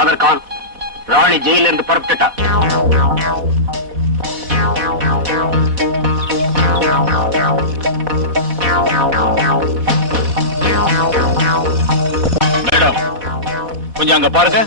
Father Khan, ராணி ஜெயில இருந்து புறப்பட்டுட்டா. Madam, கொஞ்சம் அங்க பாருங்க.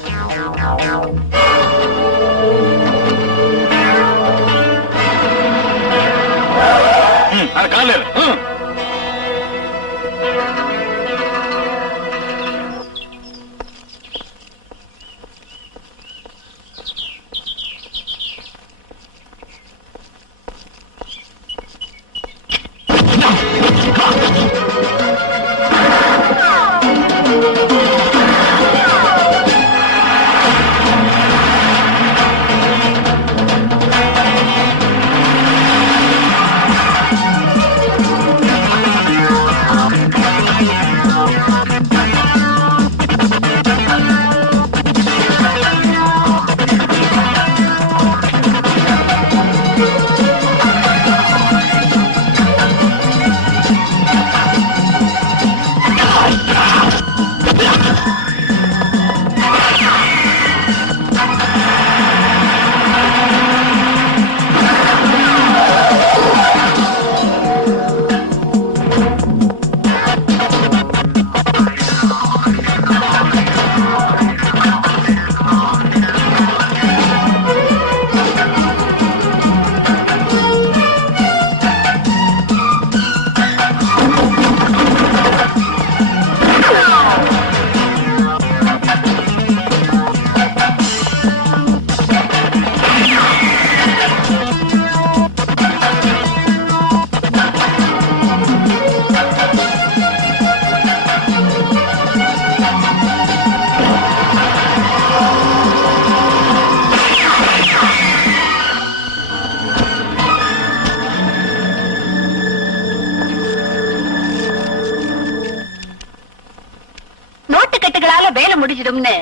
அந்த கால வேலை முடிஞ்சிடும்னு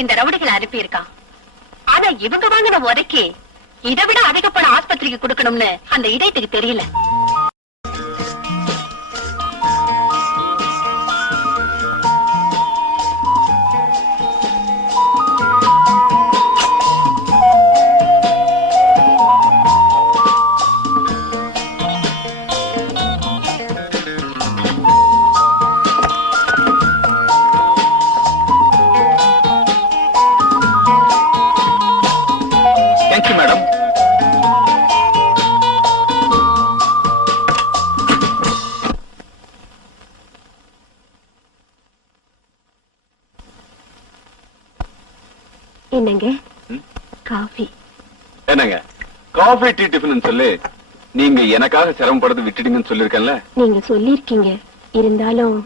இந்த ரவுடிகளை அனுப்பி இருக்கான். ஆனா இவங்க வாங்கின உரைக்கு இதை விட அதிக பணம் ஆஸ்பத்திரிக்கு கொடுக்கணும்னு அந்த இதயத்துக்கு தெரியல. என்னங்க காஃபி? என்னங்க காஃபி டீ டிஃபன் சொல்லி நீங்க எனக்காக சிரமப்படுறது விட்டுடுங்கன்னு சொல்லிருக்கேன்ல. நீங்க சொல்லிருக்கீங்க, இருந்தாலும்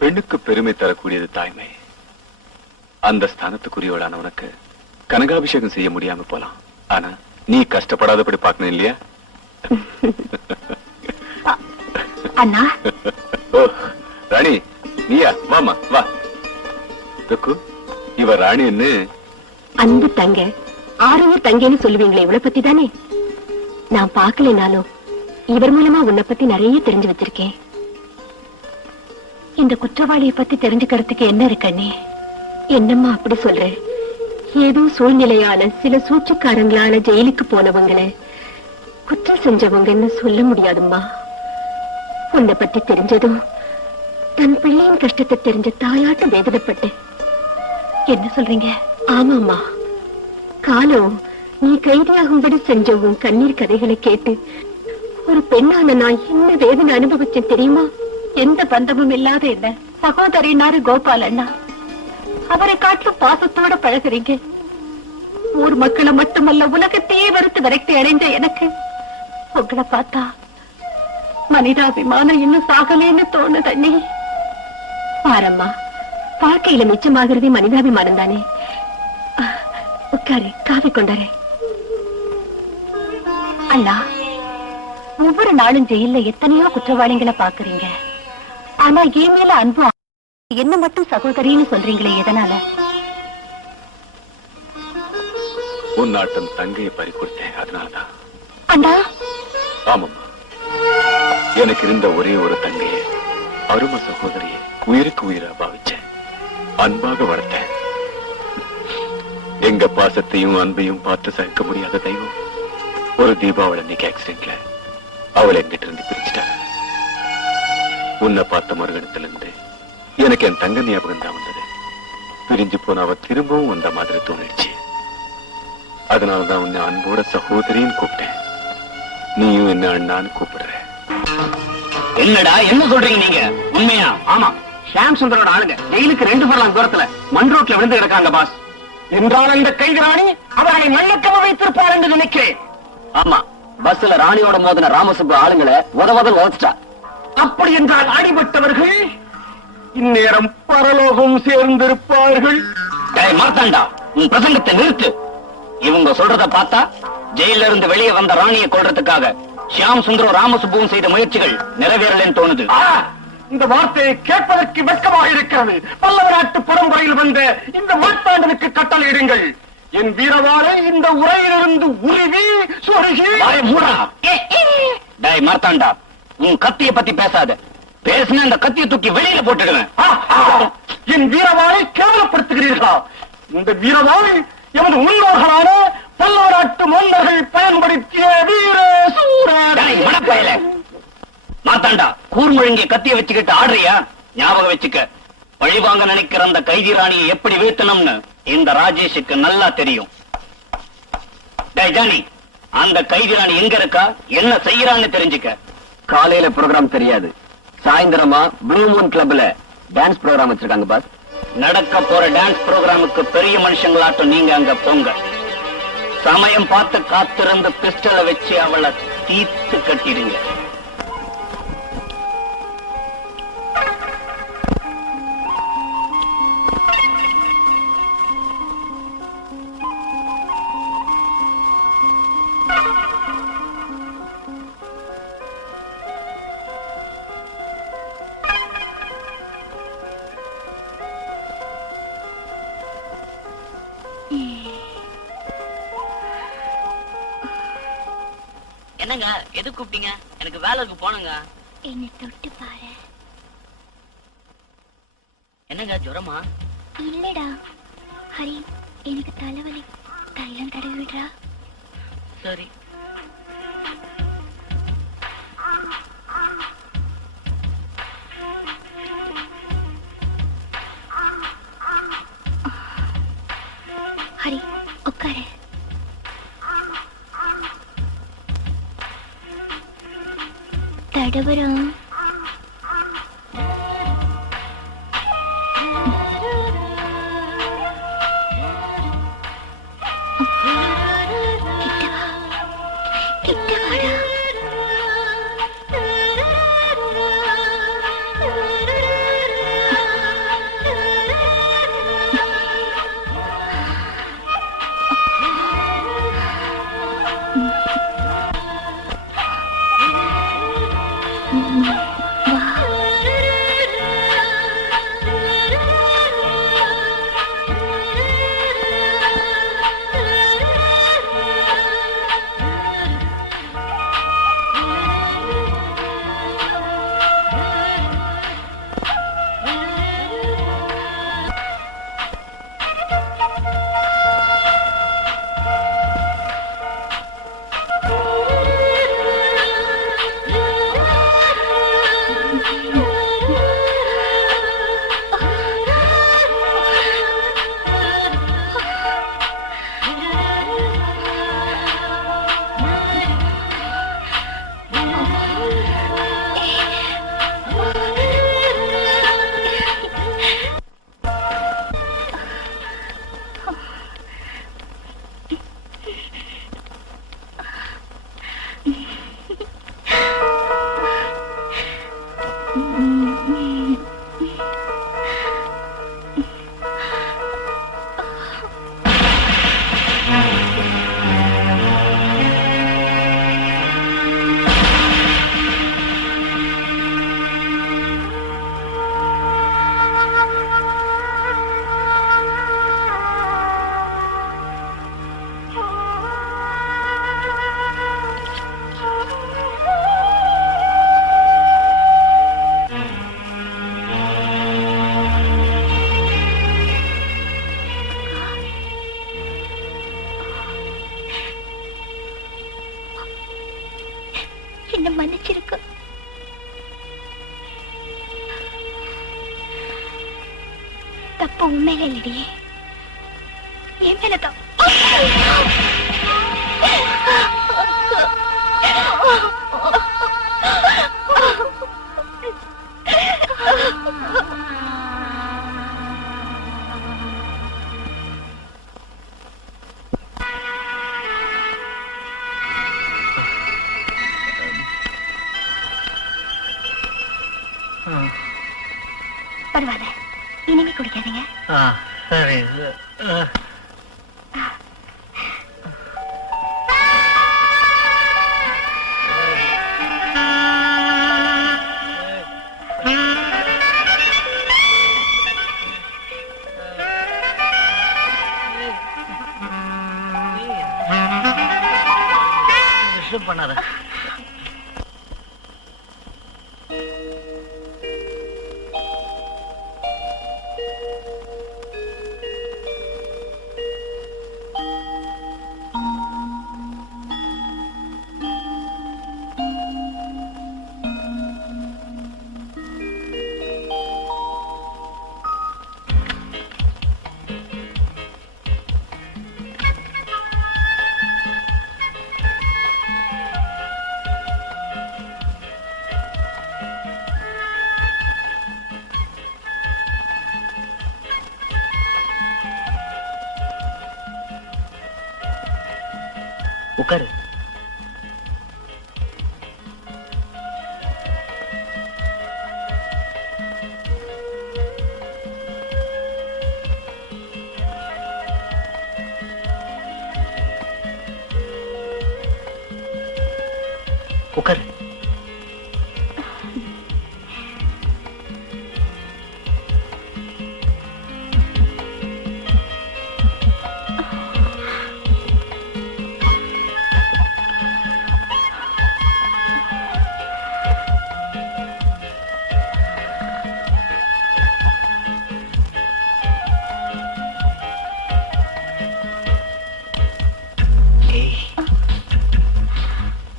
பெண்ணுக்கு பெருமை தரக்கூடியது தாய்மை. அந்த ஸ்தானத்துக்குரியவளான உனக்கு கனகாபிஷேகம் செய்ய முடியாம போலாம், ஆனா நீ கஷ்டப்படாதபடி பார்க்கணும் இல்லையா? அண்ணா. ஓ ராணி நீயா? வாமா வா. இவ ராணின்னு அன்பு தங்க, ஆரம்ப தங்கன்னு சொல்லுவீங்களே, இவளை பத்தி தானே. நான் பாக்கலனாலும் இவர் மூலமா உன்னை பத்தி நிறைய தெரிஞ்சு வச்சிருக்கேன். இந்த குற்றவாளியை பத்தி தெரிஞ்சுக்கிறதுக்கு என்ன இருக்கண்ணே? என்னம்மா அப்படி சொல்ற? ஏதோ சூழ்நிலையால சில சூழ்ச்சிக்காரங்களால ஜெயிலுக்கு போனவங்களை குற்றம் செஞ்சவங்கன்னு சொல்ல முடியாதும்மா. உன்னை பத்தி தெரிஞ்சதும் தன் பிள்ளையின் கஷ்டத்தை தெரிஞ்ச தாயாட்ட வேதனைப்பட்டேன். என்ன சொல்றீங்க? ஆமாமா, காலம் நீ கைதியாகும்படி செஞ்ச உன் கண்ணீர் கதைகளை கேட்டு ஒரு பெண்ணான நான் என்ன வேதனை அனுபவிச்சேன் தெரியுமா? எந்த பந்தமும் இல்லாத என்ன சகோதரினாரு கோபால் அண்ணா, அவரை காட்டிலும் பாசத்தோட பழகுறீங்க. ஊர் மக்களை மட்டுமல்ல உலகத்தையே வெறுத்து விரக்தி அடைந்த எனக்கு உங்களை பார்த்தா மனிதாபிமானம் இன்னும் சாகலேன்னு தோணுது அண்ணே. பாரம்மா, வாழ்க்கையில மிச்சமாகிறதே மனிதாபிமானம் தானே. உட்காரு, காஃபி கொண்டாரு. அண்ணா, ஒவ்வொரு நாளும் ஜெயில எத்தனையோ குற்றவாளிகளை பாக்குறீங்க, ஆனா என் மேல அன்பு என்ன மட்டும் சகோதரின்னு சொல்றீங்களே, எதனால? உன் நாட்டம் தங்கையை பறி கொடுத்தேன், அதனாலதான். அண்ணா. ஆமாம்மா, எனக்கு இருந்த ஒரே ஒரு தங்கையை, அரும சகோதரியை உயிருக்கு உயிரா பாவிச்சேன், அன்பாக வளர்த்தேன். எங்க பாசத்தையும் அன்பையும் பார்த்து சகிக்க முடியாத தெய்வம் ஒரு தீபாவளி அன்னைக்கு ஆக்சிடென்ட்ல அவளை எங்கிட்ட இருந்து பிரிச்சுட்டாங்க. உன்னை பார்த்த மறுகணத்துல இருந்து எனக்கு என் தங்க ஞாபகம் தான் வந்தது. பிரிஞ்சு போன அவ திரும்பவும் வந்த மாதிரி தோணிடுச்சு. அதனாலதான் உன்னை அன்போட சகோதரின்னு கூப்பிட்டேன். நீயும் என்ன அண்ணான்னு கூப்பிடுற. என்னடா என்ன சொல்றீங்க நீங்க? உண்மையா? ஆமா, ஷாம் சுந்தரோட ஆளுங்க ஜெயிலுக்கு 2 ஃபர்லாங் தூரத்துல மண் ரோட்ல விழுந்து கிடக்காங்க பாஸ். என்றால் அந்த கைதி ராணி அவர்களை நல்லக்கவ வைத்திருப்பார் என்று நினைக்கிறேன். ஆமா, பஸ்ல ராணியோட மோதின ராமசுப்பு ஆளுங்களை உதவதல். அப்படி என்றால் அடிபட்டவர்கள் இந்நேரம் பரலோகம் சேர்ந்திருப்பார்கள். மார்த்தாண்டா, உன் பிரசங்கத்தை நிறுத்து. இவங்க சொல்றத பார்த்தா ஜெயில இருந்து வெளியே வந்த ராணியை கொல்றதுக்காக ஷியாம் சுந்தரம் ராமசுப்புவும் செய்த முயற்சிகள் நிறைவேறலன்னு தோணுது. இந்த வார்த்தையை கேட்பதற்கு வெட்கமாக இருக்கிறது. பல்லவ நாட்டு பரம்பரையில் வந்த இந்த மார்த்தாண்டனுக்கு கட்டளையிடுங்கள். என் வீரவாளை இந்த உரையிலிருந்து உருவி சொருகி மூடா. டேய் மார்த்தாண்டா, உன் கத்தியை பத்தி பேசாத. பேசின இந்த கத்தியை தூக்கி வெளியில போட்டுடுவேன். என் வீரவாளை கேவலப்படுத்துகிறீர்களா? இந்த வீரவாளை எமது முன்னோர்களான பல்லவ நாட்டு மன்னர்கள் பயன்படுத்திய வீர சூர. மாத்தாண்டா, கூர்முழுங்கிய கத்திய வச்சுக்கிட்டு ஆடுறியா? ஞாபகம் வச்சுக்க, பழிவாங்க நினைக்கிற அந்த கைதி ராணியை எப்படி வீழ்த்தணும்னு இந்த ராஜேஷுக்கு நல்லா தெரியும். டேய் ஜானி, அந்த கைதி ராணி எங்க இருக்கா, என்ன செய்யறான்னு தெரிஞ்சுக்க. காலையில ப்ரோக்ராம் தெரியாது, சாயந்தரமா ப்ளூ மூன் கிளப்ல டான்ஸ் ப்ரோக்ராம் வச்சிருக்காங்க பாஸ். நடக்க போற டான்ஸ் ப்ரோக்ராமுக்கு பெரிய மனுஷங்களாட்டம் நீங்க அங்க போங்க. சமயம் பார்த்து காத்திருந்து பிஸ்டலை வச்சு அவளை தீர்த்து கட்டிடுங்க. என்னங்க, எது கூப்பிட்டீங்க? எனக்கு வேலைக்கு போனங்க. என்ன தொட்டு பாரு. என்னங்க, ஜுரமா? இல்லடா ஹரி, எனக்கு தலைவலி. தைலம் தடவி விடுறா. சரி. ஹரி, உட்காரு. தடவரம். தப்பு உண்மையில இல்லடி, என் மேல தப்பு. பரவாயில்ல, இனிமே குடிக்காதீங்க. சரி. பண்ணாத. உட்காரு. உட்காரு.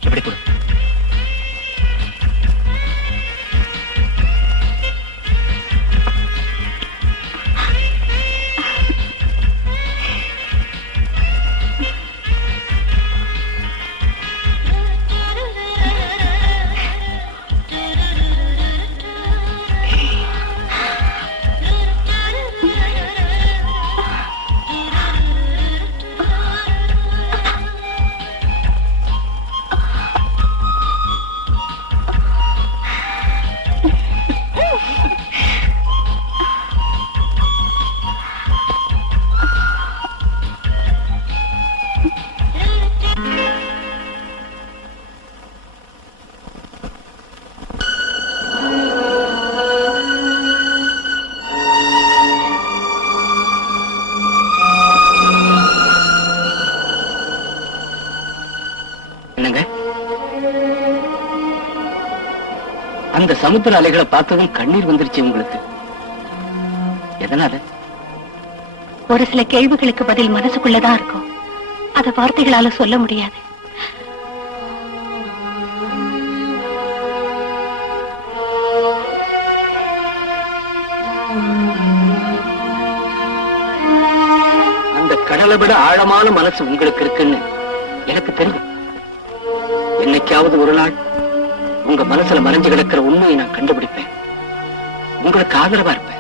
எப்படி கொடு. அந்த சமுத்திர அலைகளை பார்த்ததும் கண்ணீர் வந்துருச்சு உங்களுக்கு. எதனால? ஒரு சில கேள்விகளுக்கு பதில் மனசுக்குள்ளதான் இருக்கும், அத வார்த்தைகளால சொல்ல முடியாது. அந்த கடலை விட ஆழமான மனசு உங்களுக்கு இருக்குன்னு எனக்கு தெரியும். என்னைக்காவது ஒரு நாள் உங்க மனசுல மறைஞ்சு கிடக்கிற உண்மையை நான் கண்டுபிடிப்பேன். உங்களுக்கு ஆதரவா இருப்பேன்.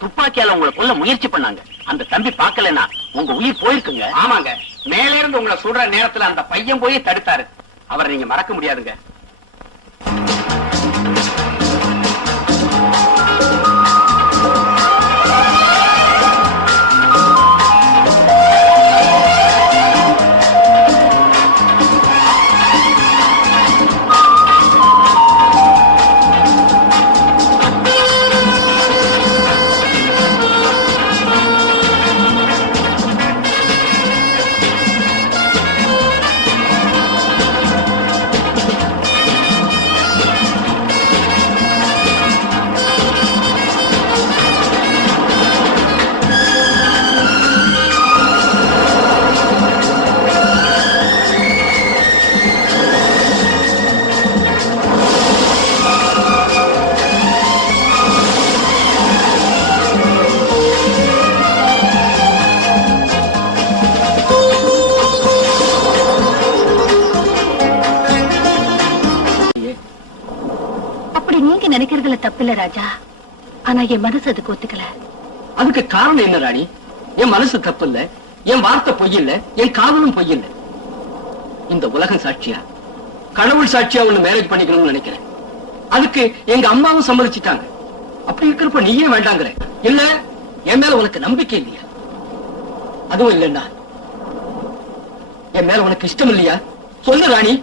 துப்பாக்கியால உங்களை கொல்ல முயற்சி பண்ணாங்க. அந்த தம்பி பார்க்கலன்னா உங்க உயிர் போயிருக்குங்க. ஆமாங்க, மேல இருந்து உங்களை சுடுற நேரத்துல அந்த பையன் போய் தடுத்தாரு. அவரை நீங்க மறக்க முடியாதுங்க. நினைக்கிறதுல தப்பில்ல ராஜா, ஆனா என் மனசு அதுக்கு ஒத்துக்கல. அதுக்கு காரணம் என்ன ராணி? என் மனசு தப்பு இல்ல, என் வார்த்தை பொய் இல்ல, என் காதலும் பொய் இல்ல. இந்த உலகம் சாட்சியா, கடவுள் சாட்சியா ஒண்ணு மேரேஜ் பண்ணிக்கணும்னு நினைக்கிறேன். அதுக்கு எங்க அம்மாவும் சம்மதிச்சுட்டாங்க. அப்படி இருக்கிறப்ப நீயே வேண்டாங்கிற? இல்ல, என் மேல உனக்கு நம்பிக்கை இல்லையா? அதுவும் இல்லைன்னா என் மேல உனக்கு இஷ்டம் இல்லையா? சொல்லு ராணி.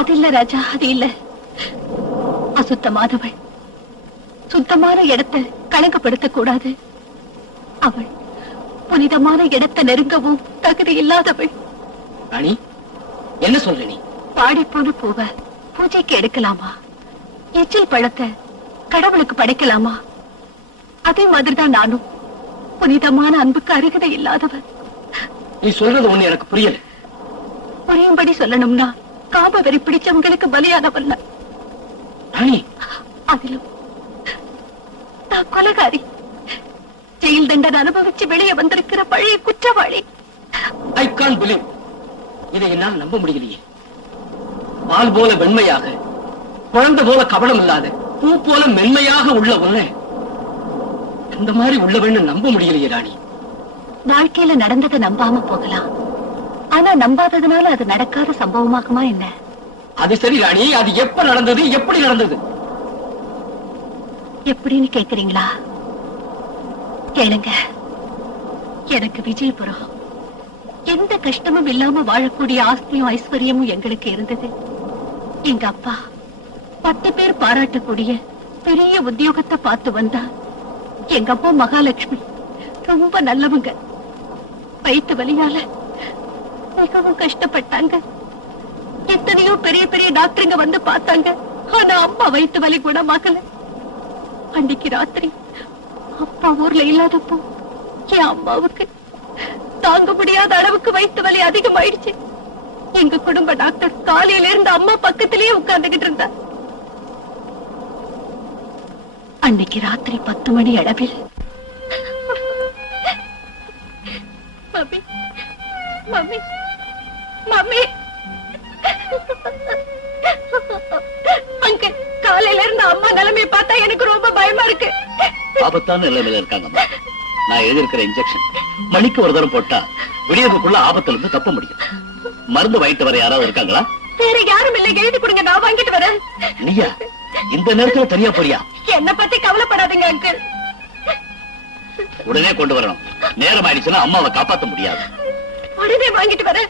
அது இல்ல ராஜா, அது இல்ல. அசுத்தமானவள், சுத்தமான இடத்தை கணக்குப்படுத்த கூடாது. அவள் புனிதமான இடத்தை நெருங்கவும் தகுதி இல்லாதவள். ராணி, என்ன சொல்ற நீ? பாடி போன பூவ பூஜைக்கு எடுக்கலாமா? எச்சில் பழத்தை கடவுளுக்கு படைக்கலாமா? அதே மாதிரிதான் நானும் புனிதமான அன்புக்கு அருகதை இல்லாதவள். நீ சொல்றது ஒண்ணு எனக்கு புரியல. புரியும்படி சொல்லணும்னா காம வெறி பிடிச்சவங்களுக்கு பலியானவல்ல. அதிலும் நான் கொலைகாரி, ஜெயில் தண்டனை அனுபவிச்சு வெளியே வந்திருக்கிற பழைய குற்றவாளி. I can't believe. இதை என்னால் நம்ப முடியலையே. பால் போல வெண்மையாக, குழந்தை போல கபடம் இல்லாத, பூ போல மென்மையாக உள்ள உன்னை இந்த மாதிரி உள்ளவன்னு நம்ப முடியலையே ராணி. வாழ்க்கையில நடந்ததை நம்பாம போகலாம், ஆனா நம்பாததுனால அது நடக்காத சம்பவமாகுமா என்ன? அது சரி ராணி, அது எப்ப நடந்தது, எப்படி நடந்தது? எப்படின்னு கேக்குறீங்களா? கேளுங்க. எனக்கு விஜயபுரம், எந்த கஷ்டமும் இல்லாம வாழக்கூடிய ஆஸ்தியும் ஐஸ்வர்யமும் எங்களுக்கு இருந்தது. எங்க அப்பா 10 பேர் பாராட்டக்கூடிய பெரிய உத்தியோகத்தை பார்த்து வந்தா. எங்க அப்பா மகாலட்சுமி ரொம்ப நல்லவங்க. வயிற்று வலியால மிகவும் கஷ்டப்பட்டாங்க. எத்தனையோ பெரிய பெரிய டாக்டருங்க வந்து பார்த்தாங்க, ஆனா அம்மா வயிற்று வலி குணமாகல. அன்னைக்கு ராத்திரி அப்பா ஊர்ல இல்லாதப்போ என் அம்மாவுக்கு தாங்க முடியாத அளவுக்கு வயிற்று வலி அதிகமாயிடுச்சு. எங்க குடும்ப டாக்டர் காலையில இருந்து அம்மா பக்கத்திலேயே உட்கார்ந்துகிட்டு இருந்தா. அன்னைக்கு ராத்திரி 10 மணி அளவில் மம்மி மம்மி அங்கிள், காலையில இருந்து அம்மா நிலைமையை பார்த்தா எனக்கு ரொம்ப பயமா இருக்கு. ஆபத்தான நிலைமையில இருக்காங்கம்மா. நான் எழுதியிருக்கிற இன்ஜெக்ஷன் மணிக்கு ஒரு தரம் போட்டா விடியதுக்குள்ள ஆபத்துல இருந்து தப்ப முடியும். மருந்து வாங்கிட்டு வர யாராவது இருக்காங்களா? வேற யாரும் இல்லை, எழுதி கொடுங்க, நான் வாங்கிட்டு வரேன். நீயா இந்த நேரத்துல தனியா போறியா? என்ன பத்தி கவலைப்படாதீங்க அங்கிள். உடனே கொண்டு வரணும். நேரம் ஆயிடுச்சுன்னா அம்மாவை காப்பாத்த முடியாது. உடனே வாங்கிட்டு வரேன்.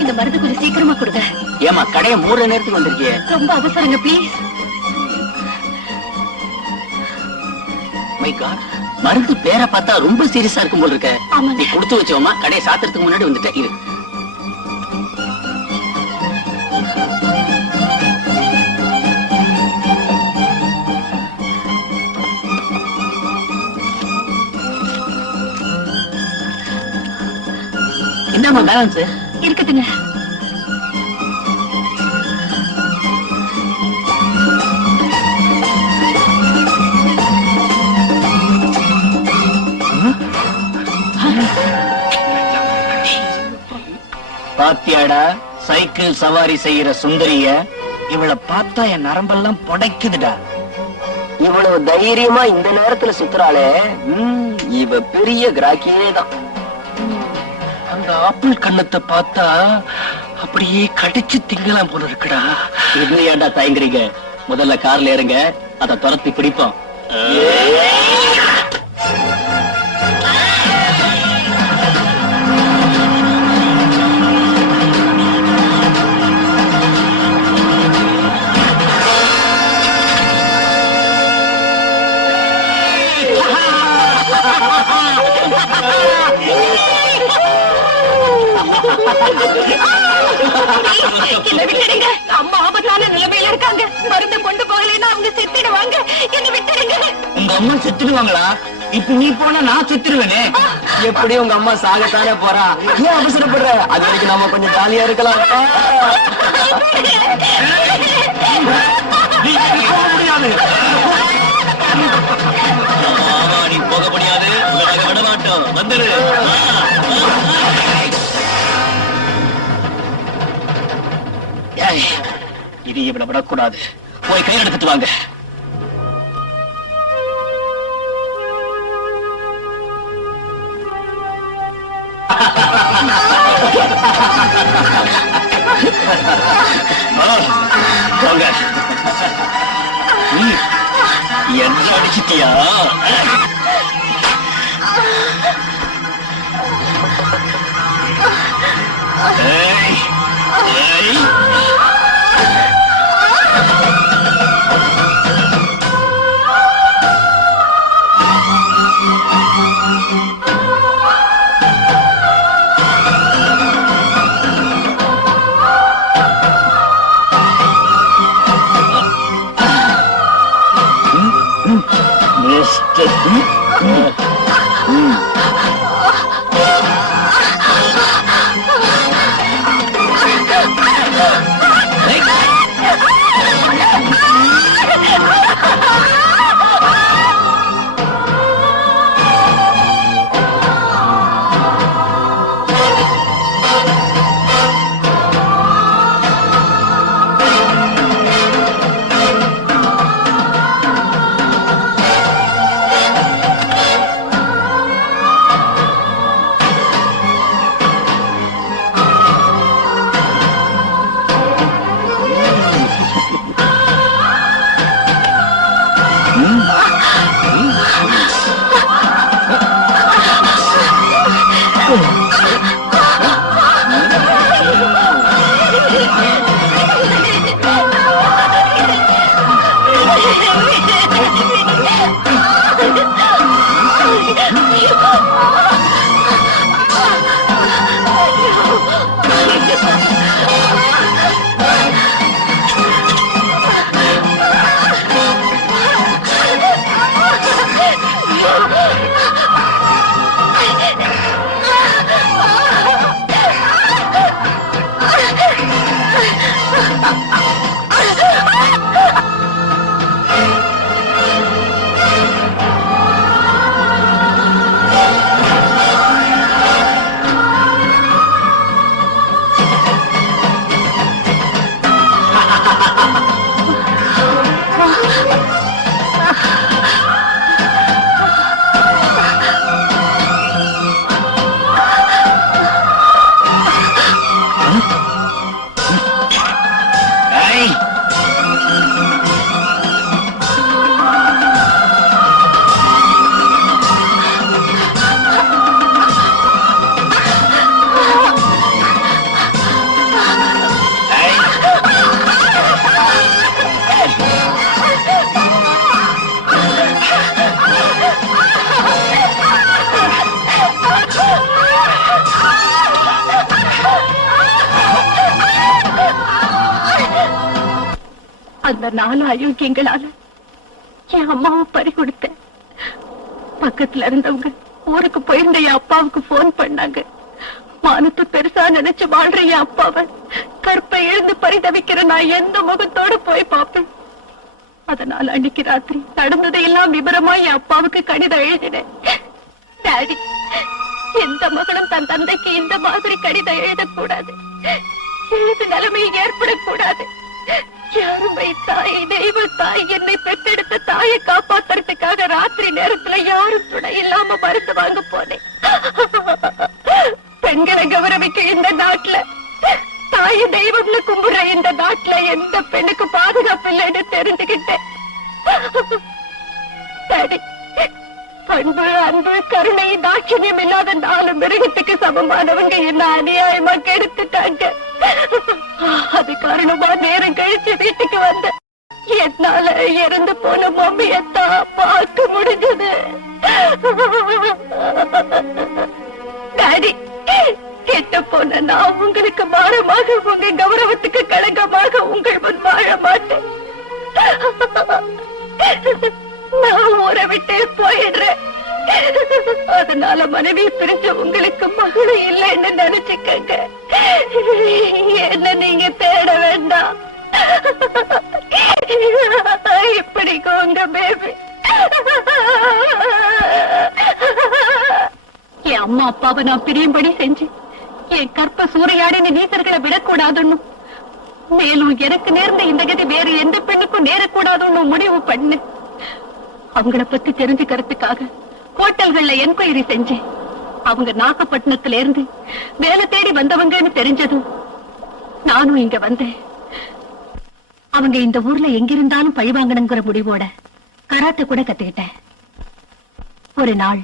இந்த மருந்து கொஞ்சம் சீக்கிரமா கொடுங்க. ஏமா கடையை மூடுற நேரத்துக்கு வந்திருக்கியே? ரொம்ப அவசரங்க, ப்ளீஸ். மை காட், மருந்து பேரை பார்த்தா ரொம்ப சீரியஸா இருக்கும் போல இருக்க. ஆமாங்க. நீ கொடுத்து வச்சோமா, கடையை சாத்துறதுக்கு முன்னாடி வந்துட்ட. இரு. என்னம்மா பேலன்ஸ்? இருக்கட்டுங்க. பாத்தியாடா சைக்கிள் சவாரி செய்யற சுந்தரிய? இவளை பார்த்தா என் நரம்பெல்லாம் புடைக்குதுடா. இவ்வளவு தைரியமா இந்த நேரத்துல சுத்துறாளே, இவ பெரிய கிராக்கியே தான். அந்த ஆப்பிள் கண்ணத்தை பார்த்தா அப்படியே கடிச்சு திங்கலாம் போல இருக்குடா. இல்லையாண்டா தயங்குறீங்க? முதல்ல கார்ல ஏறுங்க, அதை துரத்தி பிடிப்போம். என்ன விட்டுடுங்க, அம்மா ஆபத்தான நிலைமையில இருக்காங்க. மருந்து கொண்டு போகலைன்னா அவங்க செத்துடுவாங்க. என்ன விட்டுடுங்க. உங்க அம்மா செத்துடுவாங்களா? இப்ப நீ போனா நான் செத்துடுவேனே. எப்படி உங்க அம்மா சாகத்தானே போறா? ஏன் அவசரப்படுற? அது வரைக்கும் நாம கொஞ்சம் ஜாலியா இருக்கலாம். முடியாது, நீ போக முடியாது. விட மாட்டோம். வந்துடு. இது இவளை விடக்கூடாது. போய் கை எடுத்துட்டு வாங்க. போங்க. என்ன அடிச்சிட்டியா? ஏய், ஏய். அந்த 4 அயோக்கியங்களால என் அம்மாவை பறி கொடுத்தேன். பக்கத்துல இருந்தவங்க ஊருக்கு போயிருந்த என் அப்பாவுக்கு போன் பண்ணாங்க. மானத்தை பெருசா நினைச்சு வாழ்ற என் அப்பாவை கற்பை எழுந்து பரிதவிக்கிற நான் எந்த முகத்தோட போய் பார்ப்பேன். அதனால அன்னைக்கு ராத்திரி நடந்ததையெல்லாம் விபரமா என் அப்பாவுக்கு கடிதம் எழுதினேன். டாடி, எந்த மகளும் தன் தந்தைக்கு இந்த மாதிரி கடிதம் எழுதக்கூடாது. எழுது நிலைமை ஏற்படக்கூடாது. யாருமை தாய், தெய்வ தாய், என்னை பெற்றெடுத்த தாயை காப்பாத்துறதுக்காக ராத்திரி நேரத்துல யாரும் துணை இல்லாம மருந்து வாங்க போனேன். பெண்களை கௌரவிக்க இந்த நாட்டுல, தாய தெய்வம்னு கும்பிடுற இந்த நாட்டுல எந்த பெண்ணுக்கு பாதுகாப்பு இல்லைன்னு தெரிஞ்சுக்கிட்டேன். டாடி, பண்பு, அன்பு, கருணை, தாட்சியம் இல்லாத 4 மிருகத்துக்கு சமமானவங்க என்ன அநியாயமா கெடுத்துட்டாங்க. அது காரணமா நேரம் கழிச்சு வீட்டுக்கு வந்த என்னால இறந்து போன மம்மியத்தான் பார்க்க முடிஞ்சது. டாடி, கெட்ட போன நான் உங்களுக்கு பாரமாக, உங்க கௌரவத்துக்கு களங்கமாக உங்கள் முன் வாழ மாட்டேன். நான் ஊரை விட்டே போயிடுறேன். அதனால மனைவி பிரிஞ்ச உங்களுக்கு மகளும் இல்லைன்னு நினைச்சுக்கங்க. என்ன நீங்க தேட வேண்டாம். இப்படிக்கு உங்க பேபி. என் அம்மா அப்பாவை நான் பிரியும்படி செஞ்சு என் கற்ப சூறையாடின நீசர்களை விடக்கூடாதுன்னு, மேலும் எனக்கு நேர்ந்த இந்த கதி வேறு எந்த பெண்ணுக்கும் நேரக்கூடாதுன்னு முடிவு பண்ணு. அவங்கள பத்தி தெரிஞ்சுக்கிறதுக்காக ஹோட்டல்கள்ல என்கொயரி செஞ்சேன். அவங்க நாகப்பட்டினத்துல இருந்து வேலை தேடி வந்தவங்கன்னு தெரிஞ்சதும் நானும் இங்க வந்தேன். அவங்க இந்த ஊர்ல எங்கிருந்தாலும் பழிவாங்கணுங்கிற முடிவோட கராட்டை கூட கத்துக்கிட்டேன். ஒரு நாள்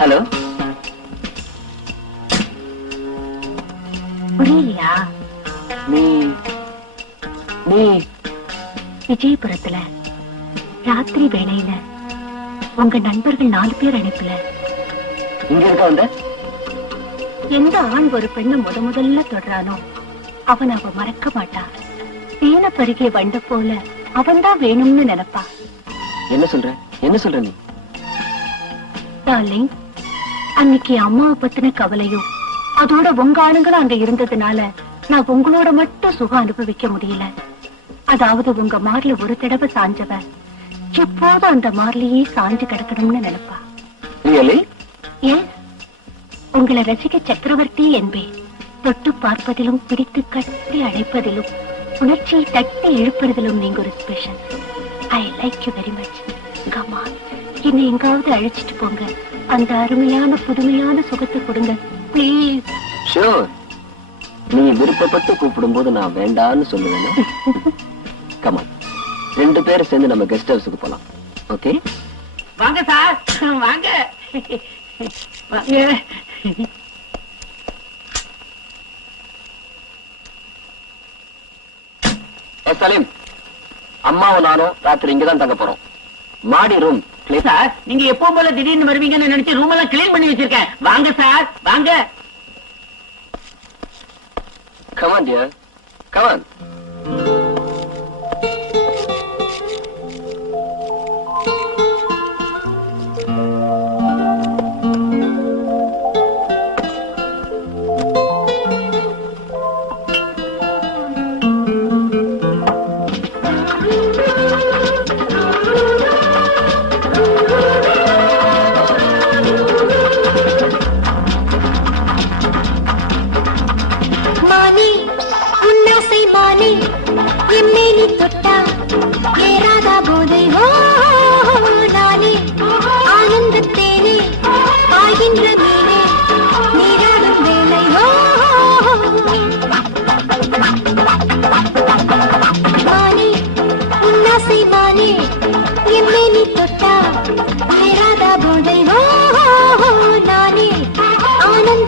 ஹலோ, புரியலையா? நீ விஜயபுரத்துல ராத்திரி வேளையில உங்க நண்பர்கள் 4 பேர் அனுப்பல. இங்க இருக்க வந்த? எந்த ஆண் ஒரு பெண்ணை முதல்ல தொடரானோ அவன் அவ மறக்க மாட்டா. தேன பருகிய வண்ட போல அவன்தான் வேணும்னு நினைப்பா. என்ன சொல்ற நீ? டார்லிங், அன்னைக்கு அம்மாவை பத்தின கவலையும் அதோட உங்க ஆளுங்களும் அங்க இருந்ததுனால நான் உங்களோட மட்டும் சுகம் அனுபவிக்க முடியல. அதாவது உங்க மார்ல ஒரு தடவை சாஞ்சவ எப்போதும் அந்த மார்லயே சாஞ்சு கிடக்கணும்னு நினைப்பா. ஏன், உங்களை ரசிக சக்கரவர்த்தி என்பேன். தொட்டு பார்ப்பதிலும் பிடித்து கட்டி அழைப்பதிலும் உணர்ச்சியை தட்டி இழுப்பதிலும் நீங்க ஒரு special. I like you very much. Comma, என்னை எங்காவது அழைச்சிட்டு போங்க. அந்த அருமையான புதுமையான சுகத்தை கொடுங்க பிளீஸ். ஷூர், நீ விருப்பப்பட்டு கூப்பிடும் போது நான் வேண்டான்னு சொல்லுவேன். கமான், 2 பேரும் சேர்ந்து நம்ம கெஸ்ட் ஹவுஸுக்கு போலாம். ஓகே? வாங்க சார், வாங்க வாங்க. சலீம், அம்மாவும் நானும் ராத்திரி இங்கதான் தங்க போறோம். மாடி ரூம். சார், நீங்க எப்போ போல திடீர்னு வருவீங்கன்னு நினைச்சு ரூம் எல்லாம் கிளீன் பண்ணி வச்சிருக்கேன். வாங்க சார், வாங்க. Come on, dear. Come on. எம்மேனி தொட்டா ஏறாதா போதை நானே ஆனந்தத்தேனே பாய்கின்ற மீனே நீராடும் வேலை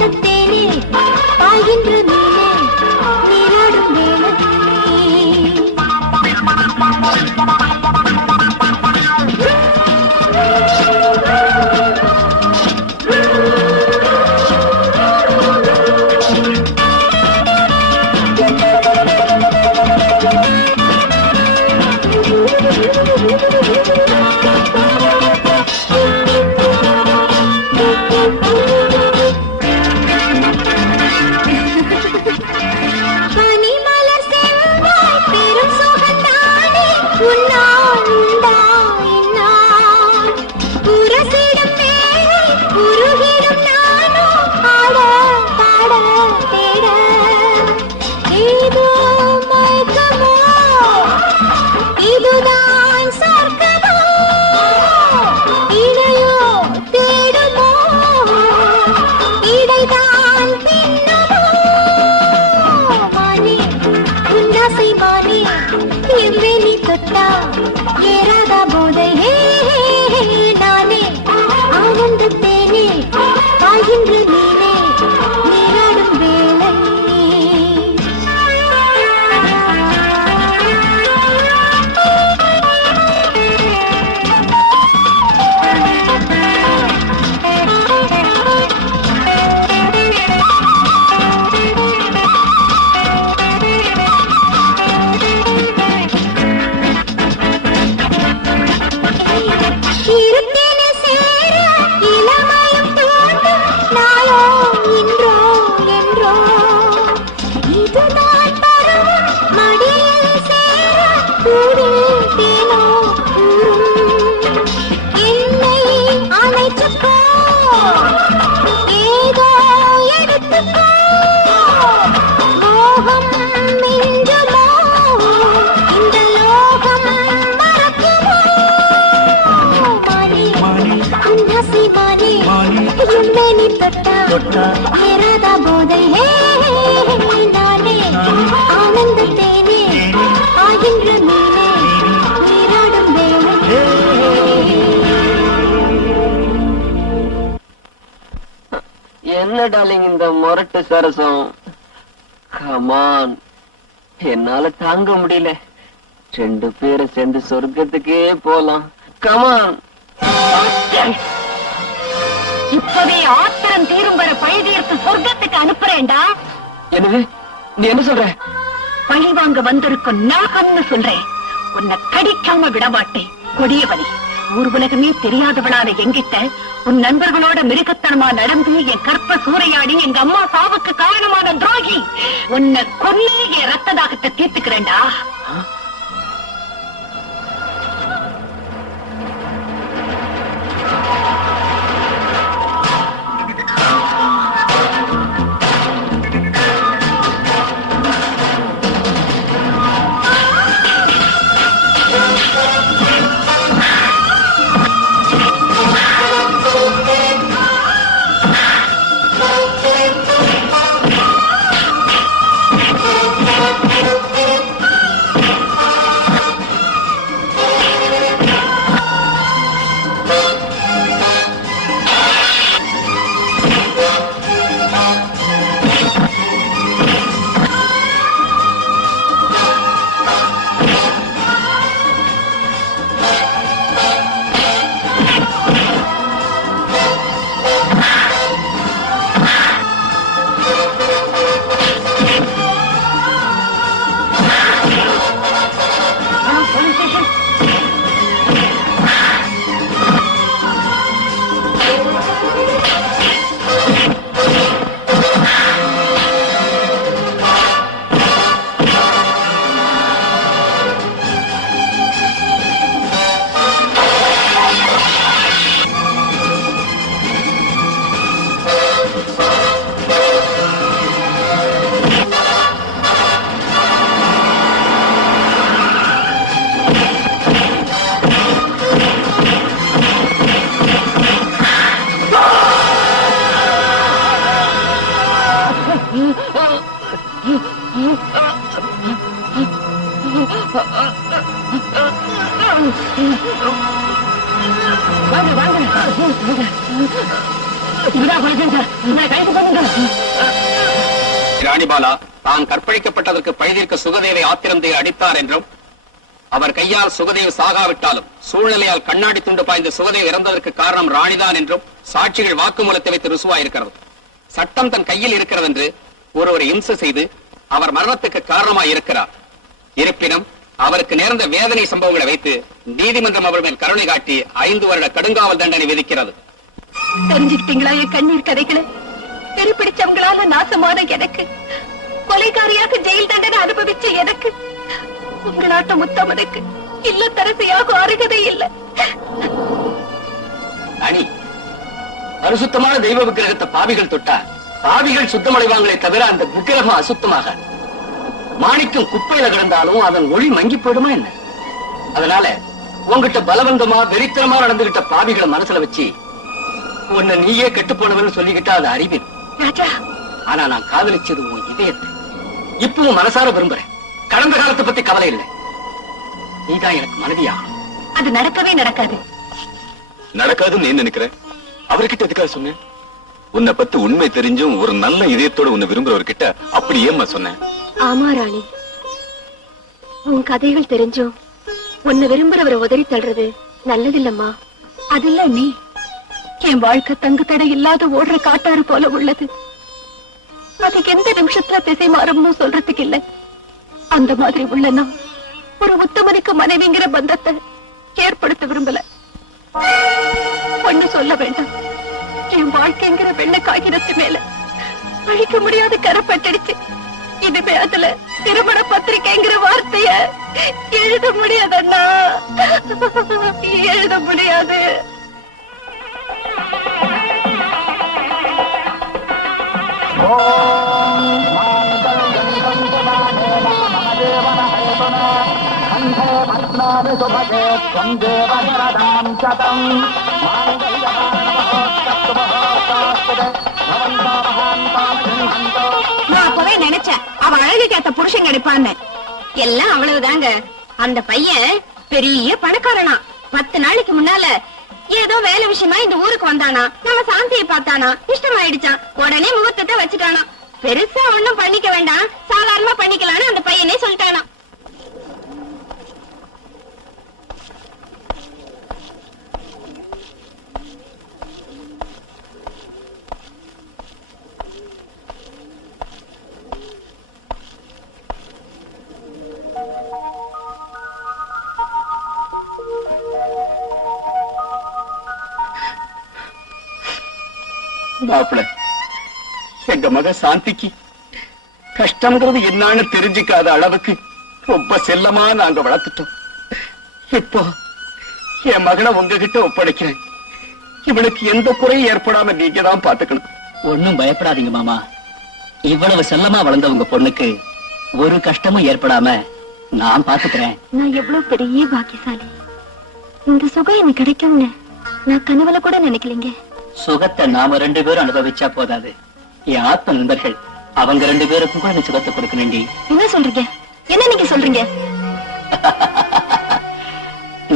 ஆனந்தத்தேனே பாய்கின்ற மீனே நீராடும் வேளை பனிமலர் செவ்வாய் பெரும் சுகந்தானே உன்னாள் உண்டாய் இந்நாள் உரசிடும் மேலே உருகிடும் நானோ ஆட பாட தேட ஏதோ மயக்கமோ இதுதான் சொர்க்கமோ இடையோ தேடுமோ இடைதான் பின்னமோ மானே உன்னாசை மானே எம்மெனி தொட்டா ஏறாத போதை நானே ஆனந்தத்தேனே பாய்கின்ற மீனே நீராடும் வேளை இருத்தேனே சேர இளமையும் தோன்றும் நாளோ இன்றோ என்றோ இதுதான் பருவம் மடியில் சேர கூடில் தேனோ ஊரும் என்னை அணைச்சுக்கோ ஏதோ எடுத்துக்கோ மோகம் மிஞ்சுமோ இந்த லோகம் மறக்குமோ மானே உன்னாசை மானே எம்மெனி தொட்டா ஏறாத போதை நானே ஆனந்தத்தேனே ஆகின்ற மீனே நீராடும் வேளை என்ன டார்லிங் இந்த முரட்டு சரசம்? கமான், என்னால தாங்க முடியல. 2 பேரும் சேர்ந்து சொர்க்கத்துக்கே போலாம். கமான். இப்பவே ஆத்திரம் தீரும் வர பழுதியர்க்கு சொர்க்கத்துக்கு அனுப்புறேன்டா. என்னது நீ என்ன சொல்ற? பழி வாங்க வந்திருக்கும் நாகம்னு சொல்றேன். உன்னை கடிக்காம விடமாட்டேன். கொடியவனே, ஊர் உலகமே தெரியாதவளான எங்கிட்ட உன் நண்பர்களோட மிருகத்தனமா நடந்து என் கற்ப சூறையாடி எங்க அம்மா சாவுக்கு காரணமான துரோகி. உன்னை கொன்னே என் ரத்த தாகத்தை தீர்த்துக்கிறேன்டா. இதுதான் கொலைச்சேன் சார். இவரை கைது பண்ணுங்க. ராணிபாலா தான் கற்பழிக்கப்பட்டதற்கு பழிதீர்க்க சுகதேவை ஆத்திரந்தை அடித்தார் என்றும் அவர் கையால் சுகதேவ் சாகாவிட்டாலும் சூழ்நிலையால் கண்ணாடி துண்டு பாய்ந்த சுகதேவ் இறந்ததற்கு காரணம் ராணிதான் என்றும் சாட்சிகள் வாக்குமூலத்தை வைத்து ருசுவாயிருக்கிறது. சட்டம் தன் கையில் இருக்கிறது என்று ஒருவரை இம்சை செய்து அவர் மரணத்துக்கு காரணமாய் இருக்கிறார். இருப்பினும் அவருக்கு நேர்ந்த வேதனை சம்பவங்களை வைத்து நீதிமன்றம் அவர் மேல் கருணை காட்டி 5 வருட கடுங்காவல் தண்டனை விதிக்கிறது. தெரிஞ்சுக்கிட்டீங்களா என் கண்ணீர் கதைகளை? தெரு பிடிச்சவங்களால நாசமான எனக்கு, கொலைகாரியாக ஜெயில் தண்டனை அனுபவிச்ச எனக்கு, உங்களாட்ட முத்தமனுக்கு இல்லத்தரசியாக அருகதை இல்லை. அணி பரிசுத்தமான தெய்வ விக்கிரகத்தை பாவிகள் தொட்டா பாவிகள் சுத்தமடைவாங்களே தவிர அந்த விக்கிரகம் அசுத்தமாக. மாணிக்கம் குப்பையில கிடந்தாலும் அதன் ஒளி மங்கி போயிடுமா என்ன? அதனால உங்ககிட்ட பலவந்தமா வெறித்தனமா நடந்துகிட்ட பாவிகளை மனசுல வச்சு உன்னை நீயே கெட்டு போனவன்னு சொல்லிக்கிட்டா அது அறிவு. ராஜா, ஆனா நான் காதலிச்சது உன் இதயத்தை. இப்பவும் மனசார விரும்புறேன். கடந்த காலத்தை பத்தி கவலை இல்லை. நீதான் எனக்கு மனைவியா. அது நடக்கவே நடக்காது. நடக்காதுன்னு நீ நினைக்கிறேன். அவர்கிட்ட எதுக்காக சொன்னேன்? உன்னை பத்தி உண்மை தெரிஞ்சும் ஒரு நல்ல இதயத்தோட உன்னை விரும்புறவர்கிட்ட அப்படி ஏம்மா சொன்னேன்? ஆமா ராணி, உன் கதைகள் தெரிஞ்சும் உன்னை விரும்புறவரை உதறி தள்ளுறது நல்லதில்லம்மா. அது இல்ல நீ, என் வாழ்க்கை தங்கு தடை இல்லாத ஓடுற காட்டாறு போல உள்ளது. அதுக்கு எந்த நிமிஷத்துல திசை மாறும்னு சொல்றதுக்கு இல்ல. அந்த மாதிரி உள்ளனா ஒரு உத்தமனுக்கு மனைவிங்கிற பந்தத்தை ஏற்படுத்த விரும்பல. ஒண்ணு சொல்ல வேண்டாம், என் வாழ்க்கைங்கிற வெள்ள காகிதத்து மேல அழிக்க முடியாத கரப்பட்டுடுச்சு. இதுவே அதுல திருமண பத்திரிகைங்கிற வார்த்தைய எழுத முடியாதண்ணா, எழுத முடியாது. நான் அப்பவே நினைச்சேன் அவ அழகுக்கு ஏத்த புருஷன் கிடைப்பான்னு. எல்லாம் அவ்வளவுதாங்க. அந்த பையன் பெரிய பணக்காரனா. 10 நாளைக்கு முன்னால ஏதோ வேலை விஷயமா இந்த ஊருக்கு வந்தானா. நம்ம சாந்தியை பார்த்தானா, இஷ்டமாயிடுச்சான். உடனே முகூர்த்தத்தை வச்சுட்டானா. பெருசா ஒண்ணும் பண்ணிக்க வேண்டாம், சாதாரணமா பண்ணிக்கலாம்னு அந்த பையனே சொல்லிட்டானா. மாப்பிள, எங்க மக சாந்திக்கு கஷ்டம்ங்கிறது என்னன்னு தெரிஞ்சுக்காத அளவுக்கு ரொம்ப செல்லமா நாங்க வளர்த்துட்டோம். இப்போ என் மகனை உங்ககிட்ட ஒப்படைக்கிறேன். இவனுக்கு எந்த குறையும் ஏற்படாம நீங்க தான் பாத்துக்கணும். ஒண்ணும் பயப்படாதீங்க மாமா. இவ்வளவு செல்லமா வளர்ந்த உங்க பொண்ணுக்கு ஒரு கஷ்டமும் ஏற்படாம நான் பாத்துக்கிறேன். நான் எவ்வளவு பெரிய பாக்கியசாலி. இந்த சுகம் எனக்கு கிடைக்கும்னு நான் கனவுல கூட நினைக்கலீங்க. சுகத்தை நாம 2 பேரும் அனுபவிச்சா போதாது, என் ஆத்ம நண்பர்கள் அவங்க 2 பேருக்கும் கூட சுகத்தை கொடுக்கணுண்டி. என்ன சொல்றீங்க? என்ன நீங்க சொல்றீங்க?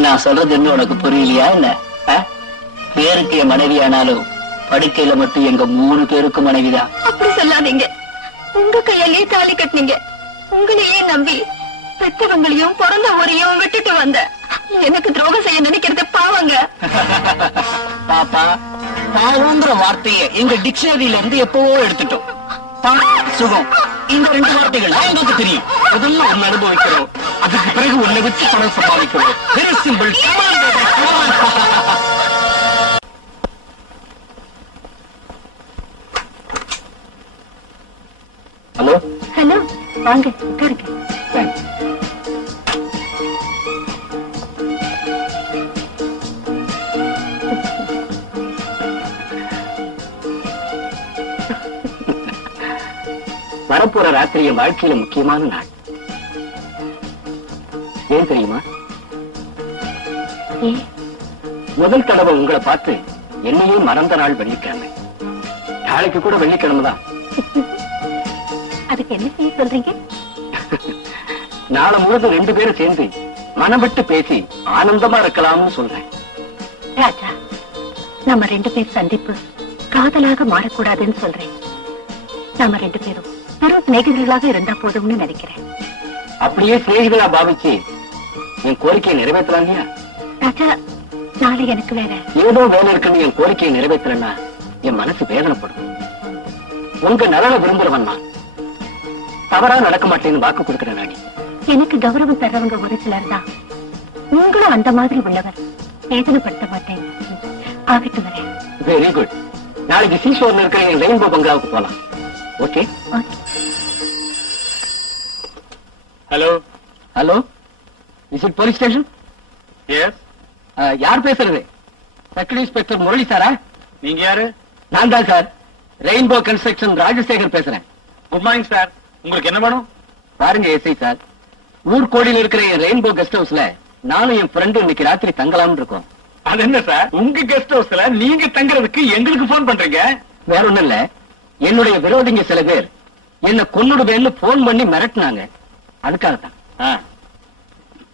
நான் சொல்றது என்ன உனக்கு புரியலையா இல்ல? பேருக்கு என் மனைவி ஆனாலும் படுக்கையில மட்டும் எங்க 3 பேருக்கும் மனைவிதான். அப்படி சொல்லாதீங்க. உங்க கையாலேயே தாலி கட்டினீங்க. உங்களையே நம்பி பெற்றவங்களையும் பிறந்த ஊரையும் விட்டுட்டு வந்த எனக்கு துரோகம் செய்ய நினைக்கிறது பாவங்க. பாப்பா, பாவங்கிற வார்த்தையை எங்க டிக்ஷனரியில இருந்து எப்பவோ எடுத்துட்டோம். சுகம், இந்த 2 வார்த்தைகள் எங்களுக்கு தெரியும். முதல்ல ஒன்னு அனுபவிக்கிறோம், அதுக்கு பிறகு ஒன்னை வச்சு பணம் சம்பாதிக்கிறோம். Very simple. ஹலோ ஹலோ, வாங்க உட்காருங்க. வரப்போற ராத்திரி என் வாழ்க்கையில முக்கியமான நாள். ஏன் தெரியுமா? முதல் தடவை உங்களை பார்த்து என்னையே மறந்த நாள் வெள்ளிக்கிழமை. நாளைக்கு கூட வெள்ளிக்கிழமை தான். அதுக்கு என்ன செய்ய சொல்றீங்க? நாளை முழுதும் 2 பேரும் சேர்ந்து மனம் விட்டு பேசி ஆனந்தமா இருக்கலாம்னு சொல்றேன். ராஜா, நம்ம 2 பேர் சந்திப்பு காதலாக மாறக்கூடாதுன்னு சொல்றேன். நாம 2 பேரும் பெரும் சிநேகிதர்களாக இருந்தா போதும்னு நினைக்கிறேன். அப்படியே சிநேகிதா பாவிச்சு என் கோரிக்கையை நிறைவேற்றலாம் இல்லையா? ராஜா, நாளை எனக்கு வேற ஏதோ வேலை இருக்குன்னு என் கோரிக்கையை நிறைவேற்றலன்னா என் மனசு வேதனைப்படும். உங்க நலனை விரும்புறவன் நான் தவறா நடக்க மாட்டேன்னு வாக்கு கொடுக்கிறேன் ராணி. எனக்கு கௌரவம் தர்றவங்க ஒரு சிலர் தான். உங்களும் அந்த மாதிரி உள்ளவர். வேதனைப்படுத்த மாட்டேன். ஆகிட்டு வரேன். Very good. நாளைக்கு சீஷோர்ல இருக்கிற என் ரெயின்போ பங்களாவுக்கு போலாம். Okay? Hello hello, is it police station? Yes. யார் பேசுறது? சர்க்கிள் இன்ஸ்பெக்டர் முரளி சாரா? நீங்க யாரு? நான் தான் சார், ரெயின்போ கன்ஸ்ட்ரக்ஷன் ராஜசேகர் பேசுறேன். Good morning sir. உங்களுக்கு என்ன வேணும்? பாருங்க எஸ்ஐ சார், ஊர்கோடியில் இருக்கிற என் ரெயின்போ கெஸ்ட் ஹவுஸ்ல நானும் என் ஃப்ரெண்டு இன்னைக்கு ராத்திரி தங்கலாம்னு இருக்கோம். அது என்ன சார், உங்க கெஸ்ட் ஹவுஸ்ல நீங்க தங்குறதுக்கு எங்களுக்கு போன் பண்றீங்க? வேற ஒண்ணும் இல்ல, என்னுடைய விரோதிங்க சில பேர் என்ன கொன்னுடுவேன்னு போன் பண்ணி மிரட்டினாங்க. அதுக்காகத்தான்.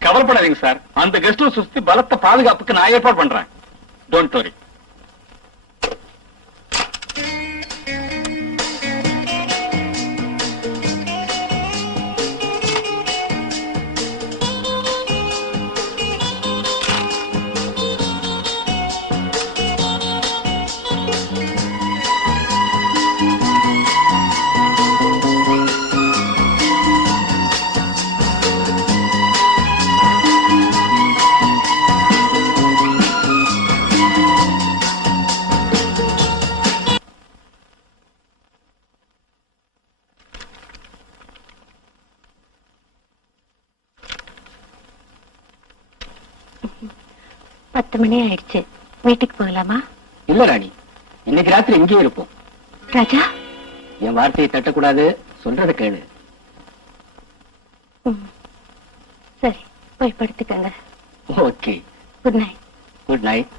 கவலைப்படாதீங்க சார், அந்த கெஸ்ட் ஹவுஸ் சுத்தி பலத்த பாதுகாப்புக்கு நான் ஏற்பாடு பண்றேன். Don't worry. பத்து மணி ஆயிடுச்சு. வீட்டுக்கு போகலாமா? இல்ல ராணி, இன்னைக்கு ராத்திரி இங்கேயே இருப்போம். ராஜா, என் வார்த்தையை தட்டக்கூடாது, சொல்றத கேளு. சரி, போய் படுத்துக்கங்க. Okay, good night. Good night.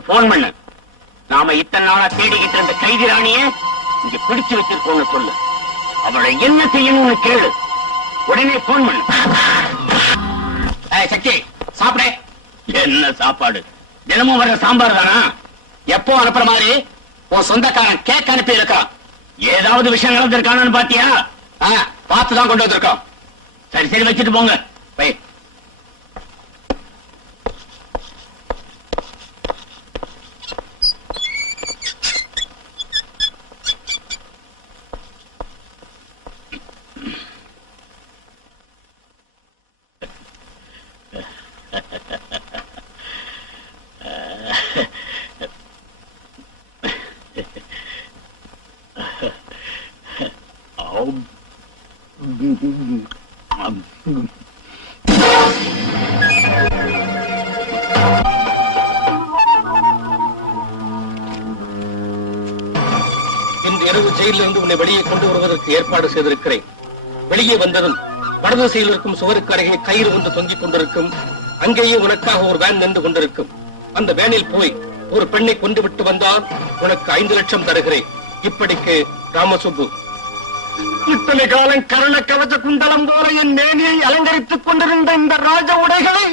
அவளுக்கு போன் பண்ணு. நாம இத்தனை நாளா தேடிக்கிட்டு இருந்த கைதி ராணிய இங்க பிடிச்சு வச்சிருக்கோம்னு சொல்லு. அவளை என்ன செய்யணும்னு கேளு. உடனே போன் பண்ணு. சக்தி சாப்பிட. என்ன சாப்பாடு? தினமும் வர்ற சாம்பார் தானா? எப்போ அனுப்புற மாதிரி உன் சொந்தக்காரன் கேக் அனுப்பி இருக்கான். ஏதாவது விஷயம் நடந்திருக்கானு பாத்தியா? பார்த்துதான் கொண்டு வந்திருக்கோம். சரி சரி வச்சுட்டு போங்க. போய் இன்று இரவு ஜெயிலிலிருந்து உன்னை வெளியே கொண்டு வருவதற்கு ஏற்பாடு செய்திருக்கிறேன். வெளியே வந்ததும் வடதிசையில் இருக்கும் சுவருக்கு அருகே கயிறு ஒன்று தொங்கிக் கொண்டிருக்கும். அங்கேயே உனக்காக ஒரு வேன் நின்று கொண்டிருக்கும். அந்த வேனில் போய் ஒரு பெண்ணை கொண்டு விட்டு வந்தால் உனக்கு 5 லட்சம் தருகிறேன். இப்படிக்கு ராமசுப்பு. இத்தனை காலம் கரண கவச குண்டலம் போல என் மேனியை அலங்கரித்துக் கொண்டிருந்த இந்த ராஜ உடைகளை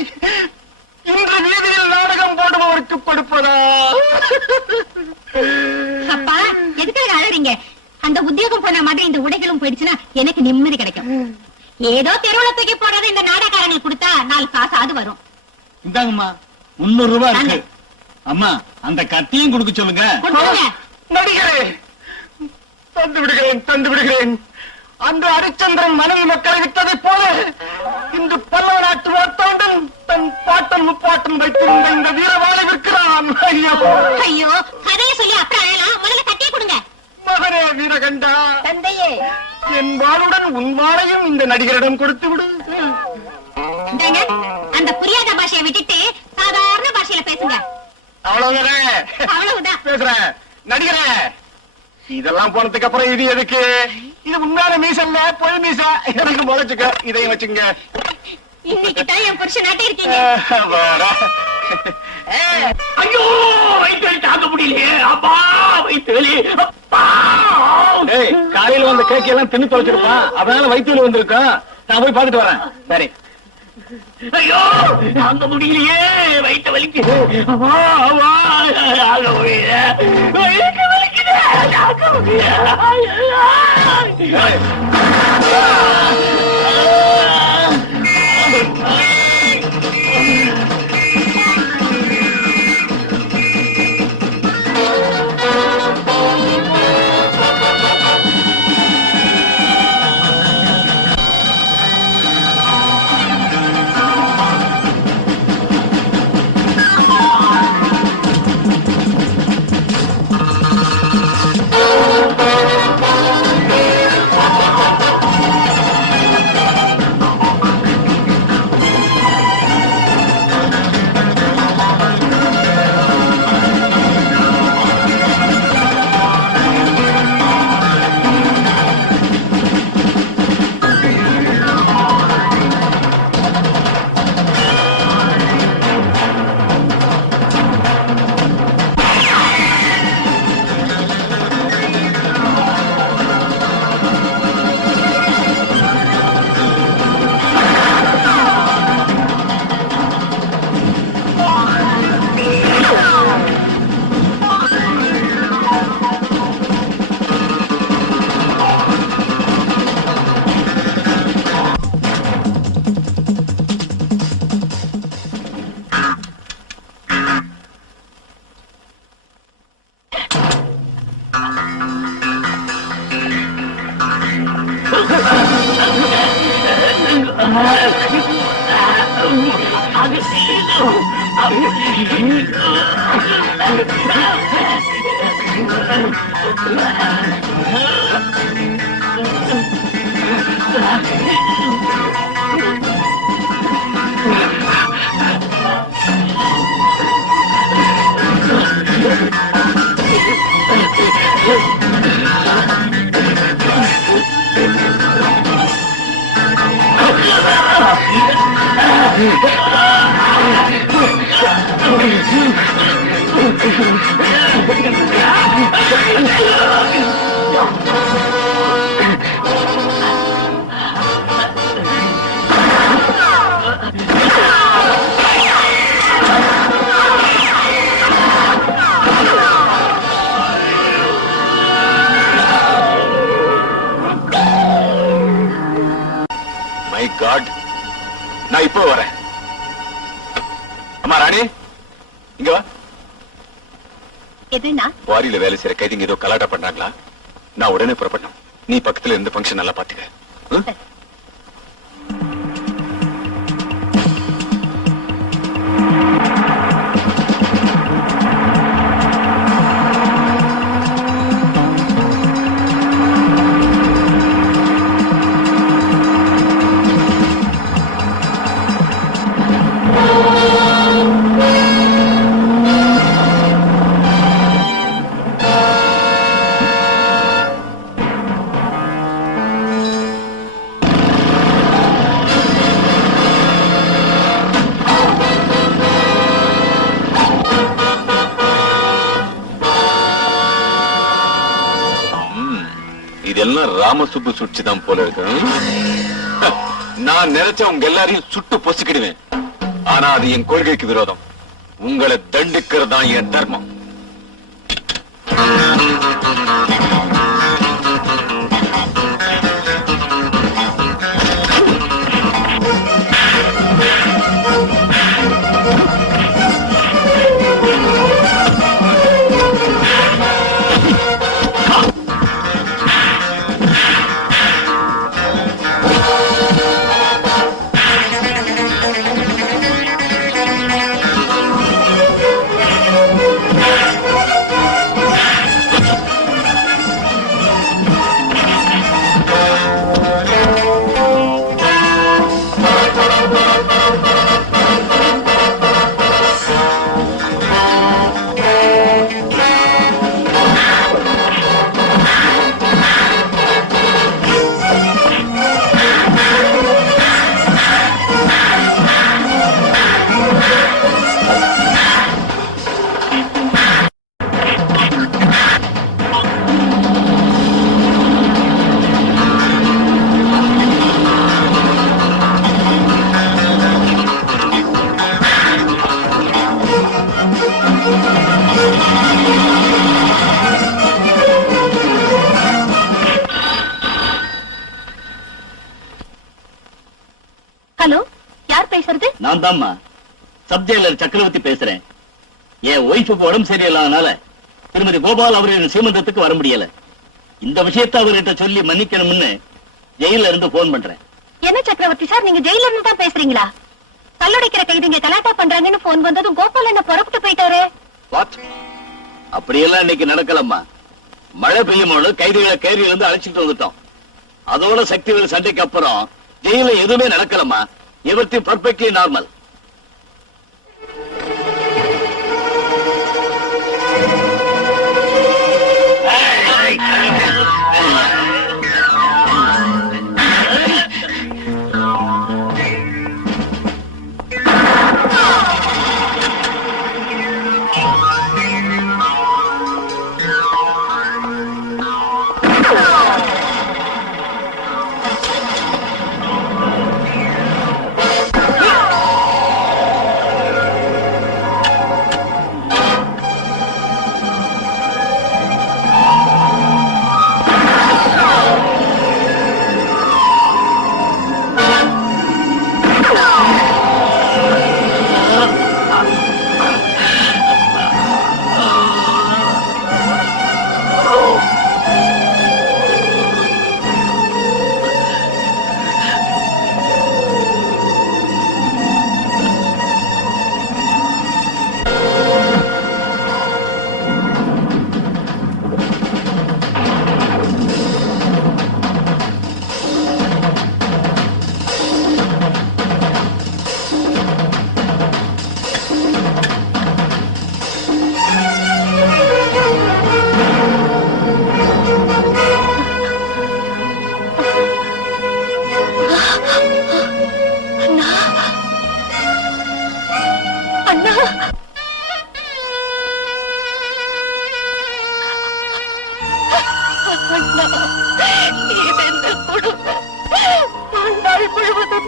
இன்று வீதியில் நாடகம் போடுபவருக்கு கொடுப்பதா? அப்பா எதுக்காக அழறீங்க? அந்த உத்தியோகம் போன மாதிரி இந்த உடைகளும் போயிடுச்சுன்னா எனக்கு நிம்மதி கிடைக்கும். ஏதோ தெருவுல தூக்கி போடுறது இந்த நாடகாரனை கொடுத்தா 4 காசாவது வரும். இந்தாங்கம்மா 300 ரூபாய் இருக்கு. அம்மா அந்த கத்தியும் கொடுக்க சொல்லுங்க. கொடுங்க. நடிகரே, தந்து விடுகிறேன் தந்து விடுகிறேன். அன்று ஹரிச்சந்திரன் மனைவி மக்களை விட்டதை போல இன்று பல்லவ நாட்டு வார்த்தாண்டன் தன் பாட்டன் முப்பாட்டன் வைத்திருந்த இந்த வீரவாளை விற்கிறான். ஐயோ ஐயோ, கதையை சொல்லி அப்புறம் அழலாம். முதல்ல கட்டியே கொடுங்க. மகனே வீரகண்டா, தந்தையே, என் வாளுடன் உன் வாளையும் இந்த நடிகரிடம் கொடுத்து விடு. இந்தாங்க, அந்த புரியாத பாஷையை விட்டுட்டு சாதாரண பாஷையில பேசுங்க. அவ்வளவுதானே? அவ்வளவுதான். பேசுறேன். நடிகரே, இதெல்லாம் போனதுக்கு அப்புறம் இது எதுக்கு? இது உண்மையான மீச இல்ல, பொய் மீச. எனக்கு முளைச்சுக்க, இதையும் வச்சுங்க. இன்னைக்கு தான் என் புருஷன் நாட்டே இருக்கீங்க. ஐயோ, வயிற்று தாக்க முடியலையே. அப்பா வயிற்று வலி. அப்பா, காலையில வந்த கேக் எல்லாம் தின்னு தொலைச்சிருப்பான். அதனால வயிற்று வந்திருக்கா. நான் போய் பார்த்துட்டு வரேன். சரி. ஐயோ, தாங்க முடியலையே, வயிற்று வலிக்குது. அப்பா, அப்பா, தாங்க முடியல, வயிற்று வலிக்குது, தாங்க முடியல. நான் இப்போ வரேன். அம்மா ராணி, இங்க வா. எதுனா வாரியில வேலை செய்யற கைதிங்க ஏதோ கலாட்டா பண்றாங்களா? நான் உடனே புறப்படணும். நீ பக்கத்துல இருந்து ஃபங்க்ஷன் நல்லா பாத்துக்க. இதெல்லாம் ராமசுப்பு சுட்சிதான் போல இருக்கு. நான் நினைச்ச உங்க எல்லாரையும் சுட்டு பொசுக்கிடுவேன். ஆனா அது என் கொள்கைக்கு விரோதம். உங்களை தண்டிக்கிறது தான் என் தர்மம். ஹலோ, யார் பேசுறது? நான் தான்மா சப் ஜெயிலர் சக்கரவர்த்தி பேசுறேன். என் ஒய்ஃபுக்கு உடம்பு சரியில்லாதனால திருமதி கோபால் அவர்களின் சீமந்தத்துக்கு வர முடியல. இந்த விஷயத்தை அவர்கிட்ட சொல்லி மன்னிக்கணும்னு ஜெயில இருந்து போன் பண்றேன். என்ன சக்கரவர்த்தி சார், நீங்க ஜெயில இருந்து தான் பேசுறீங்களா? கல்லடைக்கிற கைதிங்க கலாட்டா பண்றாங்கன்னு போன் வந்ததும் கோபால் என்ன புறப்பட்டு போயிட்டாரு. வாட்? அப்படியெல்லாம் இன்னைக்கு நடக்கலம்மா. மழை பெய்யும் போது கைதிகளை கேரியில இருந்து அழைச்சிட்டு வந்துட்டோம். அதோட சக்திகள் சண்டைக்கு அப்புறம் ஜெயில எதுவுமே நடக்கலம்மா. எவர்த்தி பர்ஃபெக்ட்லி நார்மல்.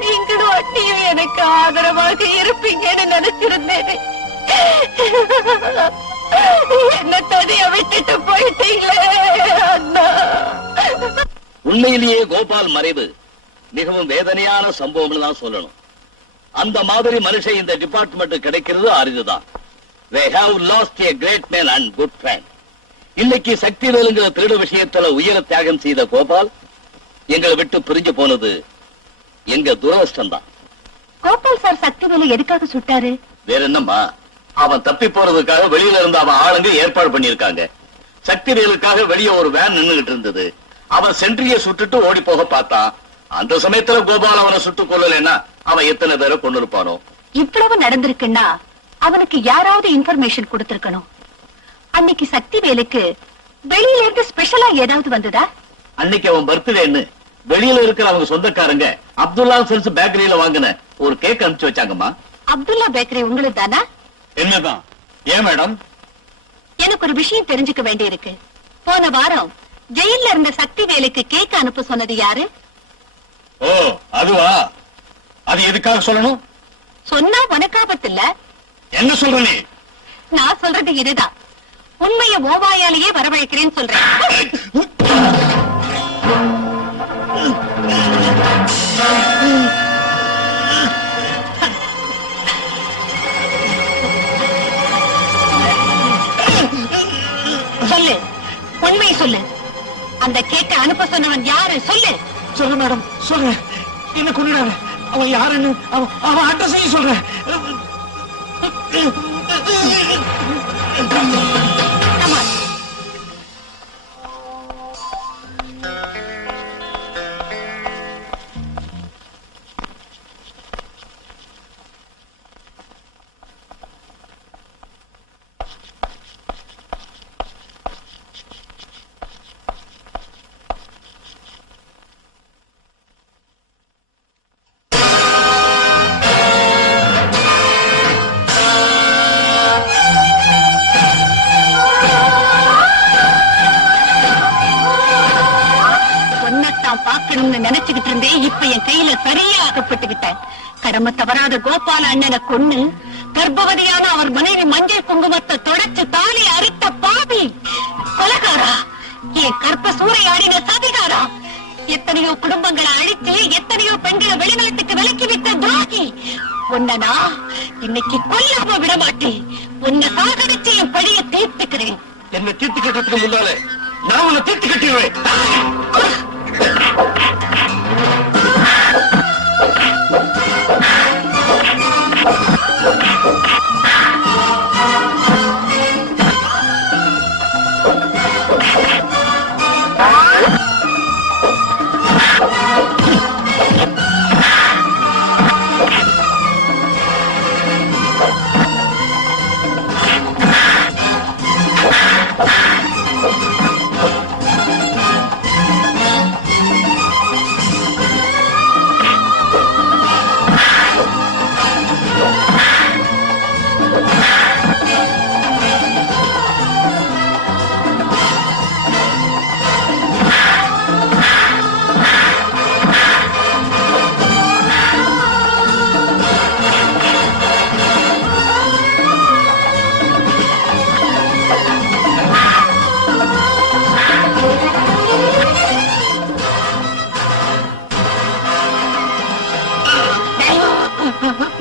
நீங்களும் அண்ணியும் எனக்கு ஆதரவாக இருப்பீங்கன்னு நினைச்சிருந்தேன். என்ன தனியா விட்டுட்டு போயிட்டீங்களே அண்ணா. உண்மையிலேயே கோபால் மறைவு மிகவும் வேதனையான சம்பவம்னு தான் சொல்லணும். அந்த மாதிரி மனுஷன் இந்த டிபார்ட்மெண்ட் கிடைக்கிறது அரிதுதான். They have lost a great man and good friend. இன்னைக்கு சக்தி வேலுங்கிற திருட விஷயத்துல உயிர தியாகம் செய்த கோபால் எங்களை விட்டு பிரிஞ்சு போனது எங்க துரதிர்ஷ்டம் தான். கோபால் சார் சக்தி வேலை எதுக்காக சுட்டாரு? வேற என்னம்மா, அவன் தப்பி போறதுக்காக வெளியில இருந்து அவன் ஆளுங்க ஏற்பாடு பண்ணிருக்காங்க. சக்தி வேலுக்காக வெளியே ஒரு வேன் நின்னுகிட்டு இருந்தது. அவன் சென்ட்ரிய சுட்டுட்டு ஓடி போக பார்த்தான். அந்த சமயத்துல கோபால் அவனை சுட்டு கொள்ளலைன்னா அவன் எத்தனை பேரை கொண்டு இருப்பானோ. இவ்வளவு நடந்திருக்குன்னா அவனுக்கு யாராவது இன்ஃபர்மேஷன் கொடுத்திருக்கணும். அன்னைக்கு சக்தி வேலுக்கு வெளியில இருந்து ஸ்பெஷலா ஏதாவது வந்ததா? அன்னைக்கு அவன் பர்த்டேன்னு வெளியில இருக்கிற அவங்க சொந்தக்காரங்க அப்துல்லா செல்ஸ் பேக்கரியில வாங்கின ஒரு கேக் அனுப்பிச்சு வச்சாங்கம்மா. அப்துல்லா பேக்கரி உங்களுக்கு தானா? என்னதான்? ஏன் மேடம்? எனக்கு ஒரு விஷயம் தெரிஞ்சுக்க வேண்டி இருக்கு. போன வாரம் ஜெயில இருந்த சக்தி வேலுக்கு கேக் அனுப்ப சொன்னது யாரு? ஓ, அதுவா? அது எதுக்காக சொல்லணும்? சொன்னா உனக்கு ஆபத்து இல்ல. என்ன சொல்ற நீ? நான் சொல்றது இதுதான். உண்மைய ஓவாயாலேயே வரவழைக்கிறேன்னு சொல்றேன். சொல்லு, உண்மை சொல்லு. அந்த கேக்க அனுப்ப சொன்னவன் யாரு? சொல்லு. சொல்ல மேடம், சொல்றேன். என்ன கொண்டுடாத. அவன் யாருன்னு அவன் அட்ரஸையும் சொல்றேன். Come on. நினைச்சுக்கிட்டு இருந்தேன். இப்ப என் கையில சரியா ஆகப்பட்டுக்கிட்டேன். கடமை தவறாத கோபால அண்ணனை கொன்னு கர்ப்பவதியான அவர் மனைவி மஞ்சள் குங்குமத்தை தொடச்சு தாலி அறுத்த பாவி கொலகாரா, என் கற்ப சூறையாடின சதிகாரா, எத்தனையோ குடும்பங்களை அழித்து எத்தனையோ பெண்களை வெளிநாட்டுக்கு விலக்கி விட்ட துரோகி. உன்னை இன்னைக்கு கொல்லாம விடமாட்டேன். உன்னை சாகடிச்சு என் பழிய தீர்த்துக்கிறேன். என்ன தீர்த்து கட்டுறதுக்கு முன்னாலே நான் உன்னை தீர்த்து கட்டிடுவேன்.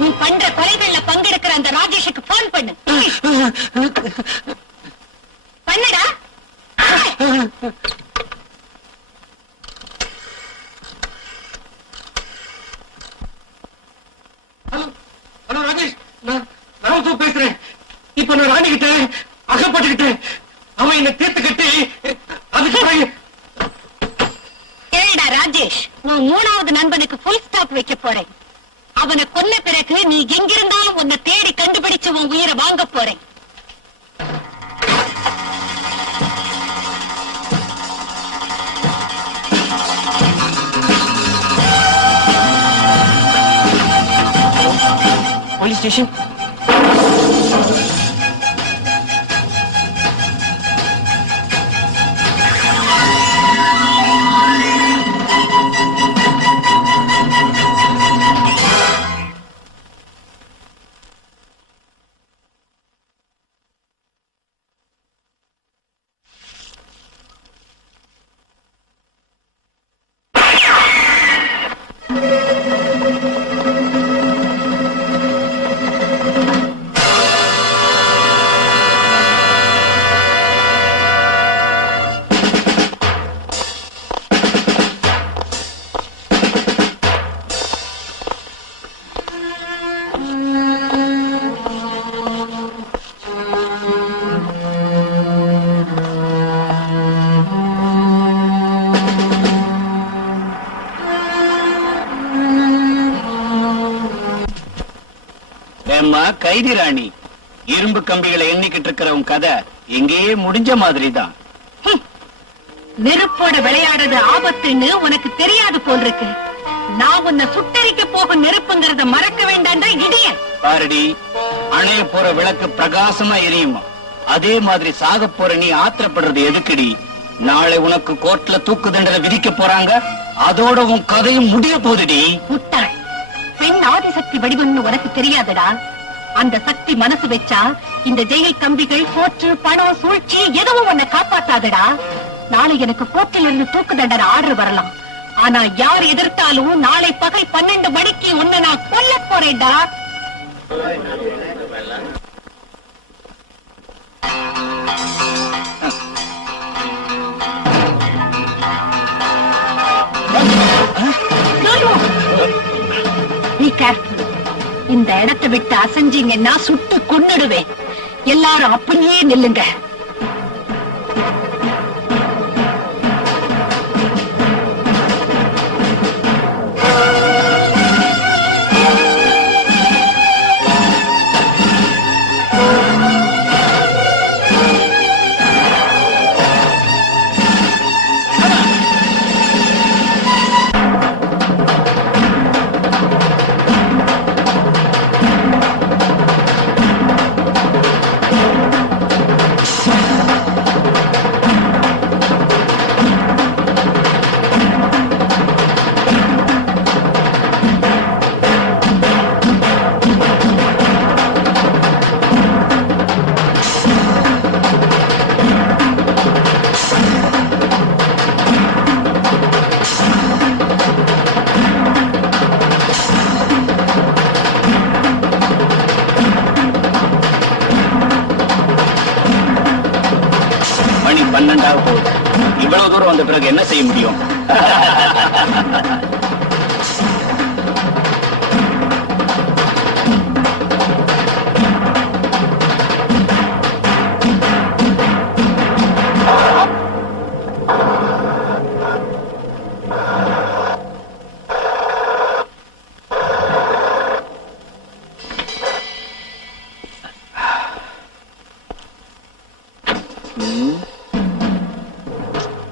நீ பண்ற கொலைகள்ல பங்கெடுக்கிற அந்த ராஜேஷுக்கு போன் பண்ணு. பண்ணுடா. ஹலோ ராஜேஷ், நான் பேசுறேன். இப்ப நான் ராணி கிட்ட அகப்பட்டுக்கிட்டேன். அவன் என்ன தீர்த்து கட்டி அதுக்கு கேளுடா ராஜேஷ், உன் மூணாவது நண்பனுக்கு ஃபுல் ஸ்டாப் வைக்க போறேன். அவனை கொன்ன பிறகு நீ எங்கிருந்தாலும் உன்னை தேடி கண்டுபிடிச்சு உன் உயிரை வாங்க போறேன். Police station. கைதி ராணி. இரும்பு கம்பிகளை எண்ணிக்கிட்டு இருக்கிற உன் கதை எங்கேயே முடிஞ்ச மாதிரி தான். நெருப்போட விளையாடுறது ஆபத்துன்னு உனக்கு தெரியாது போல் இருக்கு. நான் உன்னை சுட்டரிக்க போகும் நெருப்புங்கிறத மறக்க வேண்டாம்டா இடியன். பாரடி, அணைய போற விளக்கு பிரகாசமா எரியுமா? அதே மாதிரி சாக போற நீ ஆத்திரப்படுறது எதுக்குடி? நாளை உனக்கு கோர்ட்ல தூக்கு தண்டனை விதிக்க போறாங்க. அதோட உன் கதையும் முடிய போகுதுடி. முட்டாள், பெண் ஆதிசக்தி வடிவம்னு உனக்கு தெரியாதுடா. அந்த சக்தி மனசு வச்சா இந்த ஜெயில் கம்பிகள், கோர்ட்டு, பணம், சூழ்ச்சி எதுவும் உன்னை காப்பாத்தாதுடா. நாளை எனக்கு கோர்ட்டில் இருந்து தூக்கு தண்டனை ஆர்டர் வரலாம். ஆனா யார் எதிர்த்தாலும் நாளை பகல் 12 மணிக்கு உன்னை நான் கொல்ல போறேன்டா. Be careful. இந்த இடத்தை விட்டு அசைஞ்சீங்கன்னா சுட்டு கொன்னுடுவேன். எல்லாரும் அப்படியே நில்லுங்க. மணி 12 போகுது. இவ்வளவு தூரம் வந்த பிறகு என்ன செய்ய முடியும்?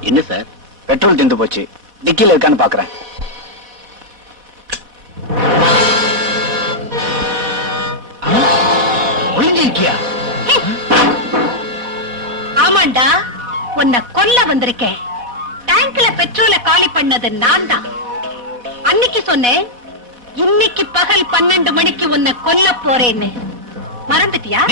என்ன சார், பெட்ரோல் தீர்ந்து போச்சு. டிக்கில இருக்கான்னு பாக்குறேன். ஒளிஞ்சிருக்கியா? ஆமாண்டா, உன்னை கொல்ல வந்திருக்கேன். டேங்க்ல பெட்ரோலை காலி பண்ணது நான் தான். அன்னைக்கு சொன்னேன், இன்னைக்கு பகல் 12 மணிக்கு உன்னை கொல்ல போறேன்னு. மறந்துட்டியா?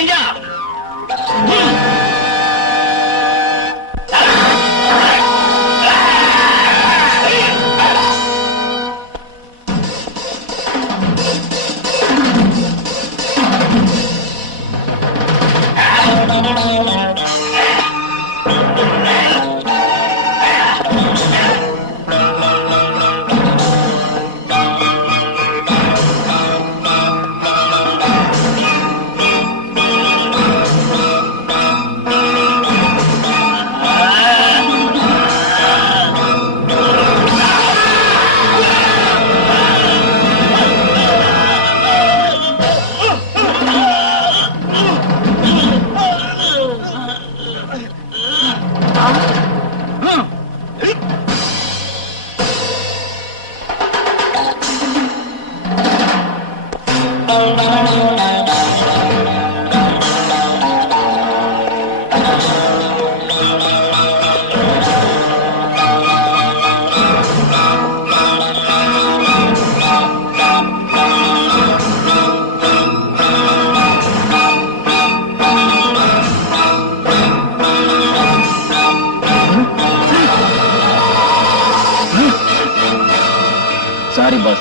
Sorry boss.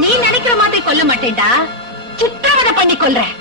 நீ நினைக்கிற மாதிரி கொல்ல மாட்டேன்டா, சித்திரவதை பண்ணி கொல்றேன்.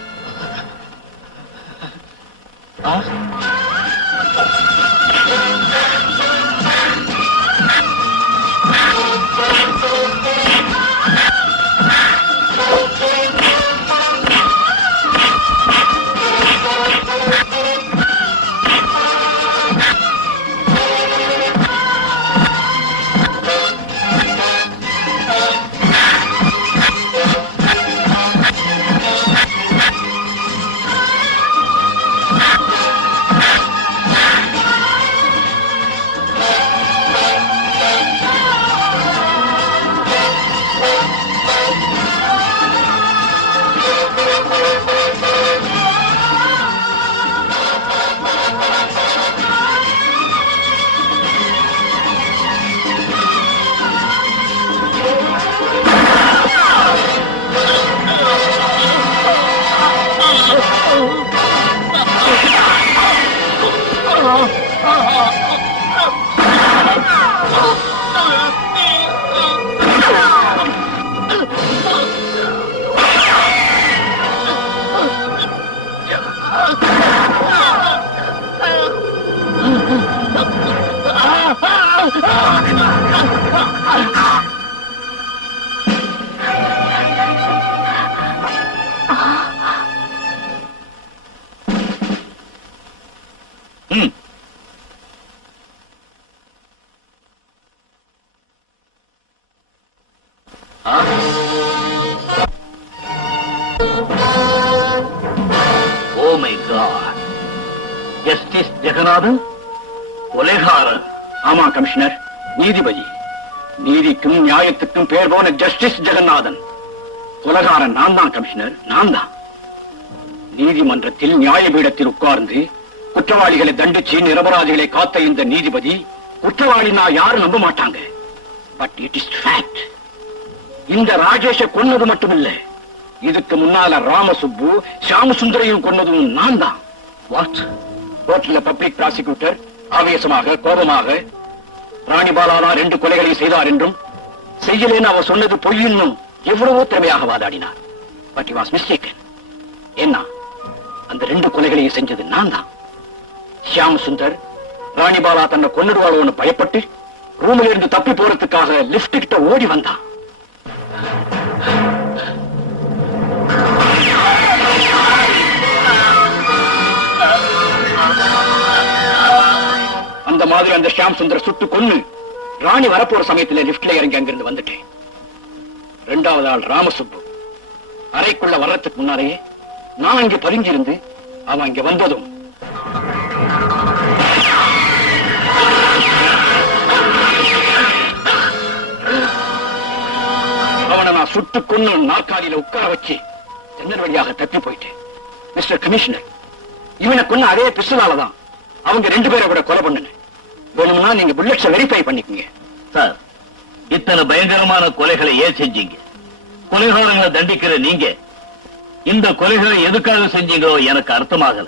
Oh my God, justice Jagannathan கொலைகாரன். ஆமா கமிஷனர், நீதிபதி. நீதிக்கும் நியாயத்துக்கும் பேர் போன ஜஸ்டிஸ் ஜெகநாதன் கொலைகாரன் நான் தான் கமிஷனர், நான் தான். நீதிமன்றத்தில் நியாயபீடத்தில் உட்கார்ந்து குற்றவாளிகளை தண்டிச்சு நிரபராதிகளை காத்த இந்த நீதிபதி குற்றவாளி நான் யாரும் நம்ப மாட்டாங்க. But it is fact. இந்த ராஜேஷ கொன்னது மட்டுமில்ல, இதுக்கு முன்னால ராமசுப்பு சாமசுந்தரையும் கொன்னதும் நான் தான். வாட்? கோர்ட்ல பப்ளிக் ப்ராசிக்யூட்டர் ஆவேசமாக கோபமாக ராணிபாலா 2 கொலைகளை செய்தார் என்றும் செய்யலேன்னு அவர் சொன்னது பொய்யின்னும் எவ்வளவோ திறமையாக வாதாடினார். But he was mistaken. என்ன, அந்த 2 கொலைகளையும் செஞ்சது நான் தான். ஷியாம் சுந்தர் ராணிபாலா தன்னை கொன்னுடுவாளோன்னு பயப்பட்டு ரூமில் இருந்து தப்பி போறதுக்காக லிப்ட் கிட்ட ஓடி வந்தான். அந்த மாதிரி அந்த ஷியாம் சுந்தர் சுட்டு கொன்னு ராணி வரப்போற சமயத்துல லிப்ட்ல இறங்கி அங்கிருந்து வந்துட்டேன். 2வது ஆள் ராமசுப்பு அறைக்குள்ள வர்றதுக்கு முன்னாலேயே நான் இங்க பதுங்கியிருந்து அவன் இங்க வந்ததும் அவனை நான் சுட்டு கொன்னு நாற்காலியில உட்கார வச்சு ஜன்னல் வழியாக தப்பி போயிட்டேன். மிஸ்டர் கமிஷனர், இவனை கொன்ன அதே பிஸ்டலாலதான் அவங்க 2 பேரை கூட கொலை பண்ணுனேன். வேணும்னா நீங்க புல்லட்ஸை வெரிஃபை பண்ணிக்கங்க. சார், இத்தனை பயங்கரமான கொலைகளை ஏன் செஞ்சீங்க? கொலைகாரங்களை தண்டிக்கிற நீங்க இந்த கொலைகளை எதுக்காக செஞ்சீங்களோ எனக்கு அர்த்தமாகல.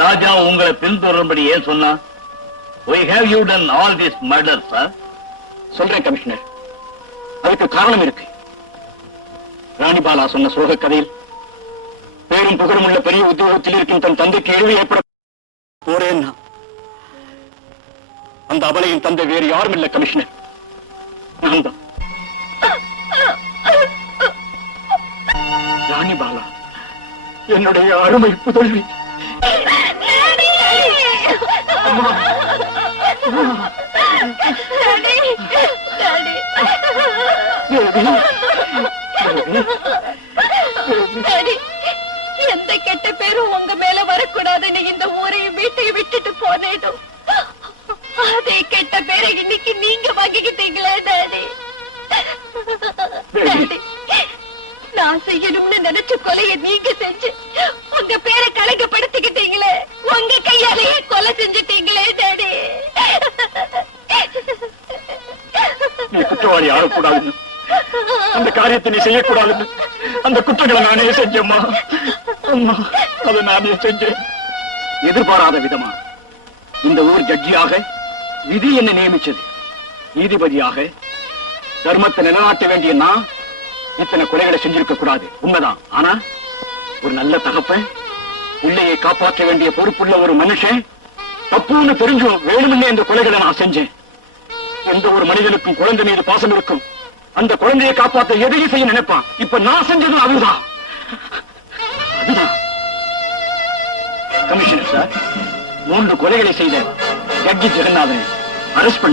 ராஜா உங்களை பின்தொடரும்படி ஏன் சொன்னா? We have you done all this murder, sir? சொல்றேன் கமிஷனர், அதுக்கு காரணம் இருக்கு. ராணிபாலா சொன்ன சோக கதையில் பேரும் புகழும் உள்ள பெரிய உத்தியோகத்தில் இருக்கும் தன் தந்தைக்கு இழிவு ஏற்பட போறேன்னா அந்த அபலையின் தந்தை வேறு யாரும் இல்ல கமிஷனர், நான் தான். ராணிபாலா என்னுடைய அருமை புதல்வி. எந்த கெட்ட பேரும் உங்க மேல வரக்கூடாதுன்னு இந்த ஊரையும் வீட்டையும் விட்டுட்டு போனேடும். அதே கெட்ட பேரை இன்னைக்கு நீங்க வாங்கிக்கிட்டீங்களே டாடி. டாடி, நான் செய்யணும்னு நினைச்ச கொலையை நீங்க செஞ்சு உங்க பேரை கலங்கப்படுத்திக்கிட்டீங்களே. உங்க கையாலேயே கொலை செஞ்சுட்டீங்களே டாடி. நீ குற்றவாளி ஆகக்கூடாதுன்னு, அந்த காரியத்தை நீ செய்யக்கூடாதுன்னு அந்த குற்றங்களை நானே செஞ்சேம்மா. அம்மா, அதை நானே செஞ்சேன். எதிர்பாராத விதமா இந்த ஊர் ஜட்ஜியாக விதி என்ன நியமிச்சது. நீதிபதியாக தர்மத்தை நிலைநாட்ட வேண்டிய நான் இத்தனை கொலைகளை செஞ்சிருக்க கூடாது, உண்மைதான். ஆனா ஒரு நல்ல தகப்பன், பிள்ளையை காப்பாற்ற வேண்டிய பொறுப்புள்ள ஒரு மனுஷன் தப்புன்னு தெரிஞ்சும் வேணும்னே இந்த கொலைகளை நான் செஞ்சேன். எந்த ஒரு மனிதனுக்கும் குழந்தை மீது பாசம் இருக்கும். அந்த குழந்தையை காப்பாற்ற எதையும் செய்ய நினைப்பான். இப்ப நான் செஞ்சது அதுதான். கமிஷனர் சார், 3 கொலைகளை செய்த ஜட்ஜி ஜெகநாதனை அரெஸ்ட் பண்ணி